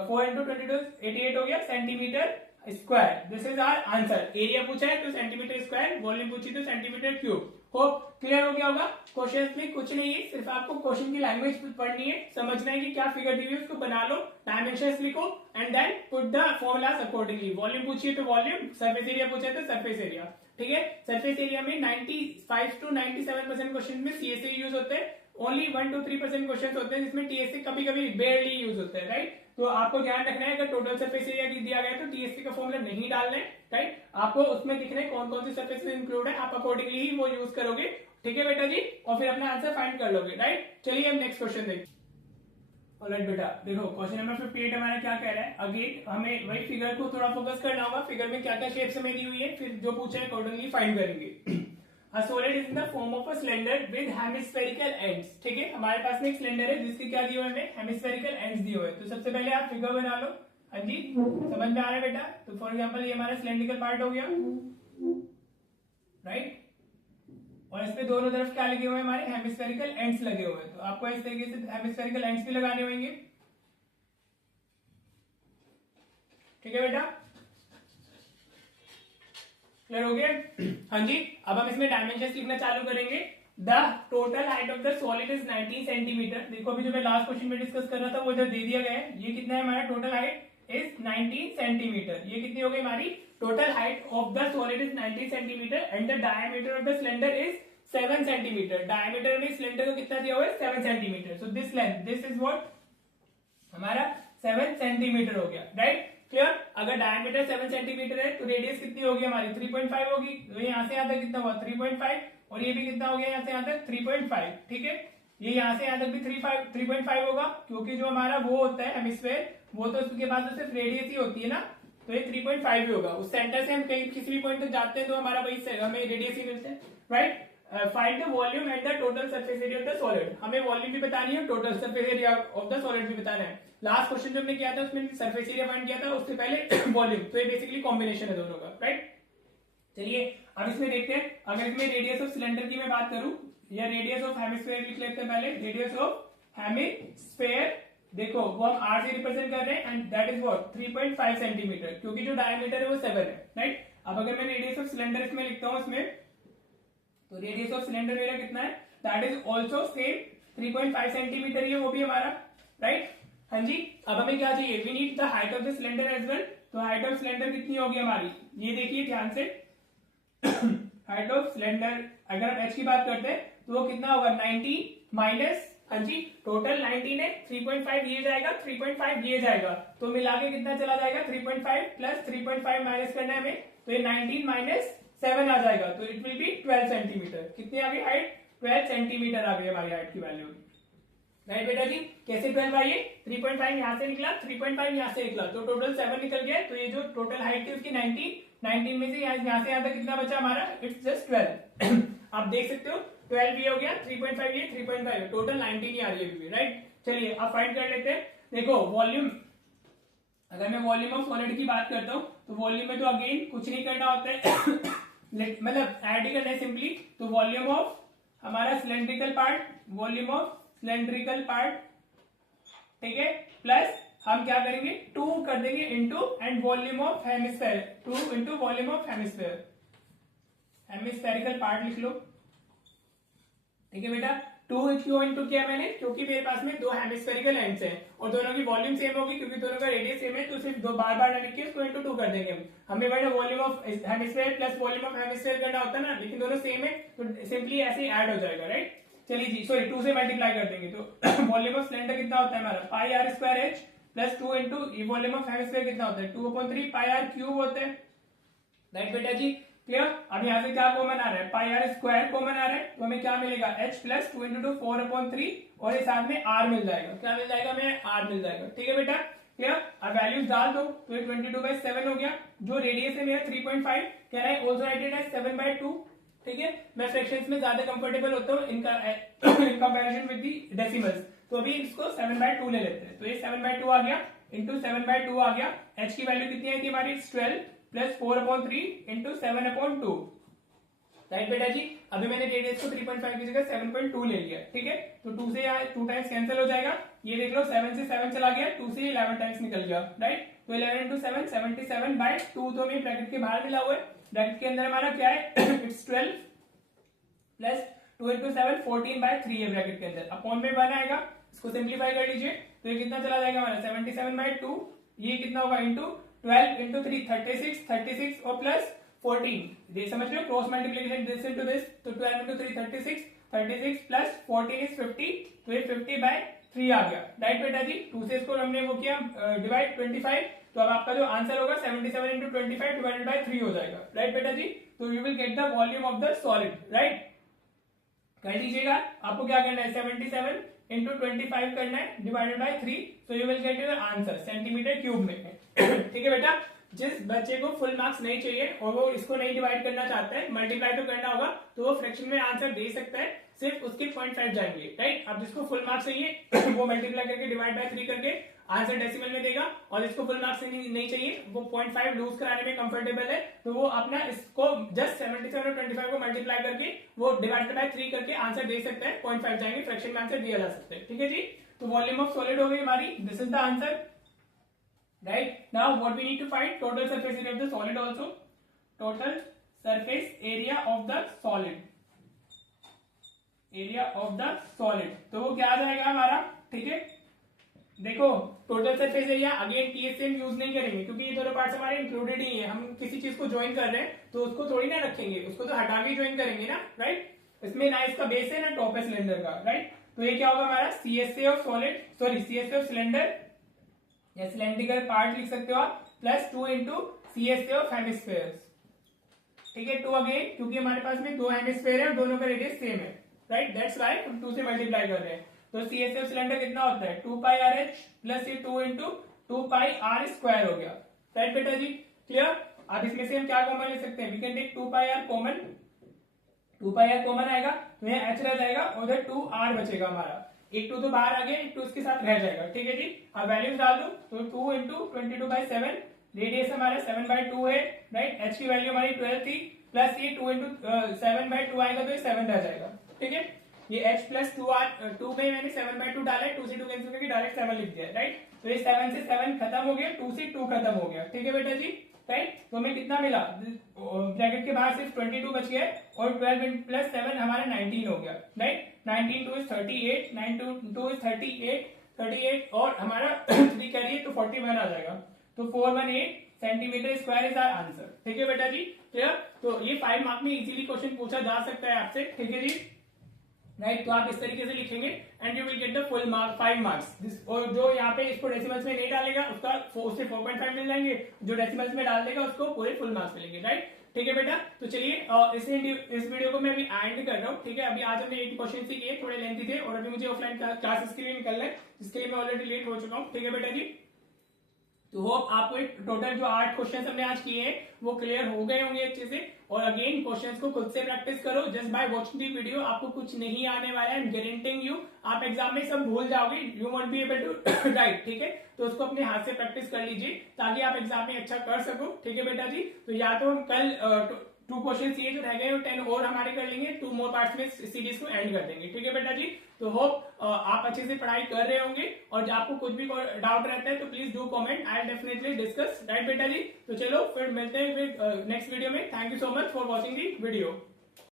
4 × 22 88 हो गया centimetre square. This is our answer. Area पूछा है तो सेंटीमीटर स्क्वायर, वॉल्यूम पूछी तो सेंटीमीटर क्यूब। होप क्लियर हो गया होगा। क्वेश्चन में कुछ नहीं है, सिर्फ आपको क्वेश्चन की लैंग्वेज पढ़नी है, समझना है कि क्या फिगर दी हुई है, उसको बना लो, डायमेंशंस लिखो and then put the formulas accordingly. Volume पूछी है तो वॉल्यूम, सरफेस एरिया पूछा है तो सरफेस एरिया। ठीक है, सरफेस एरिया में 95 to 97% क्वेश्चन में CSA यूज होते हैं, ओनली 1 to 3% क्वेश्चन होते हैं जिसमें TSA कभी कभी बेयरली यूज होते हैं, राइट। तो आपको ध्यान रखना है, अगर टोटल सरफेस एरिया दिया गया है तो TSA का फॉर्मूला नहीं डालना है, राइट। आपको उसमें दिखना है कौन कौन से सरफेस इंक्लूड है, आप अकॉर्डिंगली ही वो यूज करोगे। ठीक है बेटा जी, और फिर अपना आंसर फाइंड कर लोगे, राइट। चलिए हम नेक्स्ट क्वेश्चन देखते हैं। ऑलराइट बेटा, देखो क्वेश्चन नंबर 58 हमारा क्या कह रहा है। अगेन हमें वही फिगर को थोड़ा फोकस करना होगा, फिगर में क्या क्या शेप्स हमें दी हुई है, फिर जो पूछा है अकॉर्डिंगली फाइंड करेंगे। A solid is in the form of a cylinder with hemispherical ends। ठीक है, हमारे पास में एक सिलेंडर है जिसके क्या दिए हुए हमें हेमिस्फेरिकल एंड्स दिए हुए हैं। तो सबसे पहले आप फिगर बना लो। हाँ जी, समझ में आ रहा है बेटा। तो फॉर एग्जांपल ये हमारा सिलेंड्रिकल पार्ट हो गया, राइट, और इस पे दोनों तरफ क्या लगे हुए हैं हमारे हेमिस्फेरिकल एंड्स लगे हुए हैं। तो आपको इस तरीके से हेमिस्फेरिकल एंड्स भी लगाने होंगे। ठीक है बेटा, क्लियर हो गया। हाँ जी, अब हम इसमें डायमेंशंस लिखना चालू करेंगे। The total height of the solid is 19 centimetre. देखो अभी जो मैं लास्ट क्वेश्चन में डिस्कस कर रहा था वो इधर दे दिया गया है। ये कितना है हमारा टोटल हाइट इज 19 सेंटीमीटर। ये कितनी हो गई हमारी total height of the solid is 19 centimetre and the diameter of the cylinder is 7 centimetre. Diameter में सिलेंडर को कितना दिया हुआ है 7 centimetre. So this length, this is what हमारा 7 सेंटीमीटर हो गया, राइट। क्लियर। अगर डायमीटर 7 सेंटीमीटर है तो रेडियस कितनी होगी हमारी 3.5 होगी। तो यहाँ से यहाँ तक कितना हुआ 3.5 और ये भी कितना हो गया यहाँ से यहाँ तक 3.5। ठीक है, ये यहाँ से यहाँ तक भी 3.5 होगा क्योंकि जो हमारा वो होता है हेमिस्फीयर वो तो उसके पास तो सिर्फ रेडियस ही होती है ना, तो ये 3.5 ही होगा। उस सेंटर से हम कहीं किसी भी पॉइंट तक जाते हैं तो हमारा वही हमें रेडियस ही मिलते हैं, right. Find the volume and the total surface area of the solid. हमें वॉल्यूम भी बतानी है, total surface area of the solid भी बताना है। लास्ट क्वेश्चन जो हमने किया था उसमें सरफेस एरिया फाइंड किया था, उससे पहले वॉल्यूम। तो ये बेसिकली कॉम्बिनेशन है दोनों का, राइट। चलिए अब इसमें देखते हैं। अगर इसमें रेडियस ऑफ सिलेंडर की मैं बात करूं या रेडियस ऑफ हेमिस्फीयर लिख लेते हैं पहले। रेडियस ऑफ हेमिस्फीयर देखो वो हम r से रिप्रेजेंट कर रहे हैं and that is what 3.5 centimetre क्योंकि जो डायमीटर है वो 7 है, राइट। अब अगर मैं रेडियस ऑफ सिलेंडर इसमें लिखता हूं इसमें, तो रेडियस ऑफ सिलेंडर मेरा कितना है that is also same 3.5 centimetre ही है वो भी हमारा, राइट। हाँ जी, अब हमें क्या चाहिए, we need the height of the cylinder as well. तो हाइट ऑफ सिलेंडर कितनी होगी हमारी, ये देखिए ध्यान से। हाइट ऑफ सिलेंडर अगर हम एच की बात करते हैं तो वो कितना होगा, 90 माइनस, हाँ जी, टोटल 19 है, 3.5 ये जाएगा, 3.5 ये जाएगा, तो मिला के कितना चला जाएगा, 3.5 प्लस 3.5 माइनस करना है हमें, तो ये 19 माइनस 7 आ जाएगा, तो इट विल बी 12 सेंटीमीटर। कितनी आ गई हाइट, 12 सेंटीमीटर आ गई हमारी हाइट की वैल्यू, राइट बेटा जी। कैसे 12 आई, 3.5 यहाँ से निकला, 3.5 यहाँ से निकला, तो टोटल 7 निकल गया। तो ये जो टोटल हाइट थी उसकी 19 में से यहाँ से यहाँ तक कितना बचा हमारा, इट्स जस्ट 12। आप देख सकते हो 12 ये हो गया, 3.5 ये 3.5, टोटल 19 ही आ रही है, राइट। चलिए अब फाइंड कर लेते हैं। देखो वॉल्यूम, अगर मैं वॉल्यूम ऑफ सॉलिड की बात करता हूँ तो वॉल्यूम में तो अगेन कुछ नहीं करना होता है, मतलब ऐड ही करना है सिंपली। तो वॉल्यूम ऑफ हमारा cylindrical part, volume of cylindrical part, ठीक है, प्लस हम क्या करेंगे 2 कर देंगे into and volume of hemisphere, 2 into volume of hemisphere, hemispherical part लिख लो, ठीक है बेटा। 2 क्यों इंटू किया मैंने, क्योंकि मेरे पास में 2 हेमिस्फेरिकल एंड्स हैं और दोनों की वॉल्यूम सेम होगी, क्योंकि दोनों का रेडियस सेम है, तो सिर्फ दो बार बार ना लिख के उसको इंटू 2 कर देंगे हम। हमें बेटा volume of hemisphere plus volume of hemisphere करना होता है ना, लेकिन दोनों सेम है तो सिंपली ऐसे ही ऐड हो जाएगा, राइट। चलिए जी, सॉरी 2 से मल्टीप्लाई कर देंगे तो वॉल्यूम ऑफ सिलेंडर कितना होता है हमारा, pi are square h plus 2 into volume of hemisphere कितना होता है, 2/3 पाई आर क्यूब होता है, राइट बेटा जी। क्लियर। अब यहाँ से क्या कॉमन आ रहा है, पाई आर स्क्वायर कॉमन आ रहा है, तो हमें क्या मिलेगा, h प्लस 2 इंटू 2 4/3 और इस साथ में r मिल जाएगा, क्या मिल जाएगा हमें, r मिल जाएगा, ठीक है बेटा। क्लियर। अब वैल्यूज डाल दो तो ये 22/7 हो गया, जो रेडियस है मेरा 3.5, कह रहा है ऑल्सो राइटेड एज 7/2, ठीक है। मैं फ्रैक्शंस में ज्यादा कंफर्टेबल होता हूँ इनका in comparison with the decimals, तो अभी इसको 7/2 ले लेते हैं, तो ये 7/2 आ गया इंटू 7/2 आ गया। h की वैल्यू कितनी आई थी हमारी, 12 प्लस 4/3 इंटू 7/2, राइट बेटा जी। अभी मैंने रेडियस को 3.5 की जगह 7.2 ले लिया, ठीक है। तो 2 से 2 टाइम्स कैंसिल हो जाएगा, ये देख लो 7 से 7 चला गया, 2 से 11 टाइम्स निकल गया, राइट। तो 11 इंटू 7 77/2, तो हमें ब्रैकेट के बाहर मिला हुआ है, ब्रैकेट के अंदर हमारा क्या है, इट्स 12 प्लस 2 इंटू 7 14/3 है ब्रैकेट के अंदर, अपॉन में 1 आएगा, इसको सिंप्लीफाई कर लीजिए तो ये कितना चला जाएगा हमारा 77/2, ये कितना होगा इंटू 12 इंटू 3 36 और प्लस 14, ये समझ रहे हो, cross multiplication this into this, तो 12 इंटू 3 36 प्लस 14 इज 50, तो ये 50/3 आ गया, राइट बेटा जी। 2 से इसको हमने वो किया डिवाइड 25, तो अब आपका जो आंसर होगा 77 इंटू 25 डिवाइडेड बाय 3 हो जाएगा, राइट बेटा जी। तो you will get the volume of the solid, right. कर लीजिएगा, आपको क्या करना है 77 इंटू 25 करना है divided by 3, so you will get your answer centimetre cube में, ठीक है बेटा। जिस बच्चे को फुल मार्क्स नहीं चाहिए और वो इसको नहीं डिवाइड करना चाहता है, मल्टीप्लाई तो करना होगा, तो वो फ्रैक्शन में आंसर दे सकता है, सिर्फ उसके 0.5 जाएंगे, राइट। अब जिसको फुल मार्क्स चाहिए वो मल्टीप्लाई करके डिवाइड बाय 3 करके आंसर डेसिमल में देगा, और जिसको फुल मार्क्स नहीं चाहिए वो 0.5 लूज कराने में कंफर्टेबल है, तो वो अपना इसको जस्ट 77 और 25 को मल्टीप्लाई करके वो डिवाइड बाय 3 करके आंसर दे सकता है, 0.5 जाएंगे, फ्रैक्शन में आंसर दिया जा सकता है, ठीक है जी। तो वॉल्यूम ऑफ सॉलिड हो गई हमारी, this is the answer, right। Now what we need to find, total surface area of the solid also, total surface area of the solid, area of the solid, तो वो क्या आ जाएगा हमारा, ठीक है। देखो total surface area again TSM use नहीं करेंगे, क्योंकि ये दोनों पार्ट्स हमारे इंक्लूडेड ही है, हम किसी चीज को ज्वाइन कर रहे हैं तो उसको थोड़ी ना रखेंगे, उसको तो हटा के ज्वाइन करेंगे ना, राइट। इसमें ना इसका बेस है ना टॉप है सिलेंडर का, राइट। तो ये क्या होगा हमारा CSA of solid, sorry CSA of cylinder या सिलेंड्रिकल पार्ट लिख सकते हो आप, plus 2 into CSA of hemispheres, ठीक है। 2 अगेन, क्योंकि हमारे पास में 2 हेमिस्फेयर है और दोनों का रेडियस सेम है, राइट, दैट्स व्हाई हम 2 से मल्टीप्लाई कर रहे हैं। तो CSA ऑफ सिलेंडर कितना होता है 2πRh प्लस ये 2 इंटू 2πr स्क्वायर हो गया, राइट बेटा जी। क्लियर। अब इसमें से हम क्या कॉमन ले सकते हैं, we can take 2πr common, 2πr common आएगा तो यहाँ h रह जाएगा, उधर 2r बचेगा हमारा, एक 2 तो बाहर आ गया, एक 2 इसके साथ रह जाएगा, ठीक है जी। अब वैल्यूज डाल दो, तो 2 इंटू 22/7, रेडियस हमारा 7/2 है, राइट। h की वैल्यू हमारी 12 थी, प्लस ये 2 इंटू 7/2 आएगा तो ये 7 रह जाएगा, ठीक है। ये h प्लस 2 में मैंने 7/2 डाला है, 2 से 2 कैंसिल करके डायरेक्ट 7 लिख दिया, राइट। तो ये 7 से 7 खत्म हो गया, 2 से 2 खत्म हो गया, ठीक है बेटा जी, राइट। तो हमें कितना मिला, ब्रैकेट के बाहर सिर्फ 22 बच गया और 12 प्लस 7 हमारा 19 हो गया, राइट। 19 2 इज 38, 9 2 इज 38 और हमारा 3 कैरी है तो 41 आ जाएगा। तो 418 centimetre square is our answer. ठीक है बेटा जी, क्लियर। तो ये 5 मार्क में इजीली क्वेश्चन पूछा जा सकता है आपसे, ठीक है जी, राइट। तो आप इस तरीके से लिखेंगे and you will get the full mark 5 marks. और जो यहाँ पे इसको डेसिमल्स में नहीं डालेगा उसका उससे 4.5 मिल जाएंगे, जो डेसिमल्स में डाल देगा उसको पूरे फुल मार्क्स मिलेंगे, राइट। ठीक है बेटा, तो चलिए इस वीडियो को मैं अभी एंड कर रहा हूँ, ठीक है। अभी आज हमने 80 क्वेश्चन ही किए, थोड़े लेंथी थे और अभी मुझे ऑफलाइन क्लासेस के लिए निकलना है, जिसके लिए मैं ऑलरेडी लेट हो चुका हूँ, ठीक है बेटा जी। तो होप आपको एक टोटल जो 8 क्वेश्चन हमने आज किए हैं वो क्लियर हो गए होंगे अच्छे से। और अगेन क्वेश्चंस को खुद से प्रैक्टिस करो, just by watching the video आपको कुछ नहीं आने वाला है, गारंटिंग यू। आप एग्जाम में सब भूल जाओगे, you won't be able to write, ठीक है। तो उसको अपने हाथ से प्रैक्टिस कर लीजिए ताकि आप एग्जाम में अच्छा कर सको, ठीक है बेटा जी। तो या तो हम कल 2 क्वेश्चन ये जो रह गए 10 और हमारे कर लेंगे, 2 मोर पार्ट्स में सीरीज को एंड कर देंगे, ठीक है बेटा जी। तो होप आप अच्छे से पढ़ाई कर रहे होंगे और आपको कुछ भी डाउट रहता है तो please do comment, I definitely discuss, right बेटा जी। तो चलो फिर मिलते हैं नेक्स्ट वीडियो में। Thank you so much for watching the video.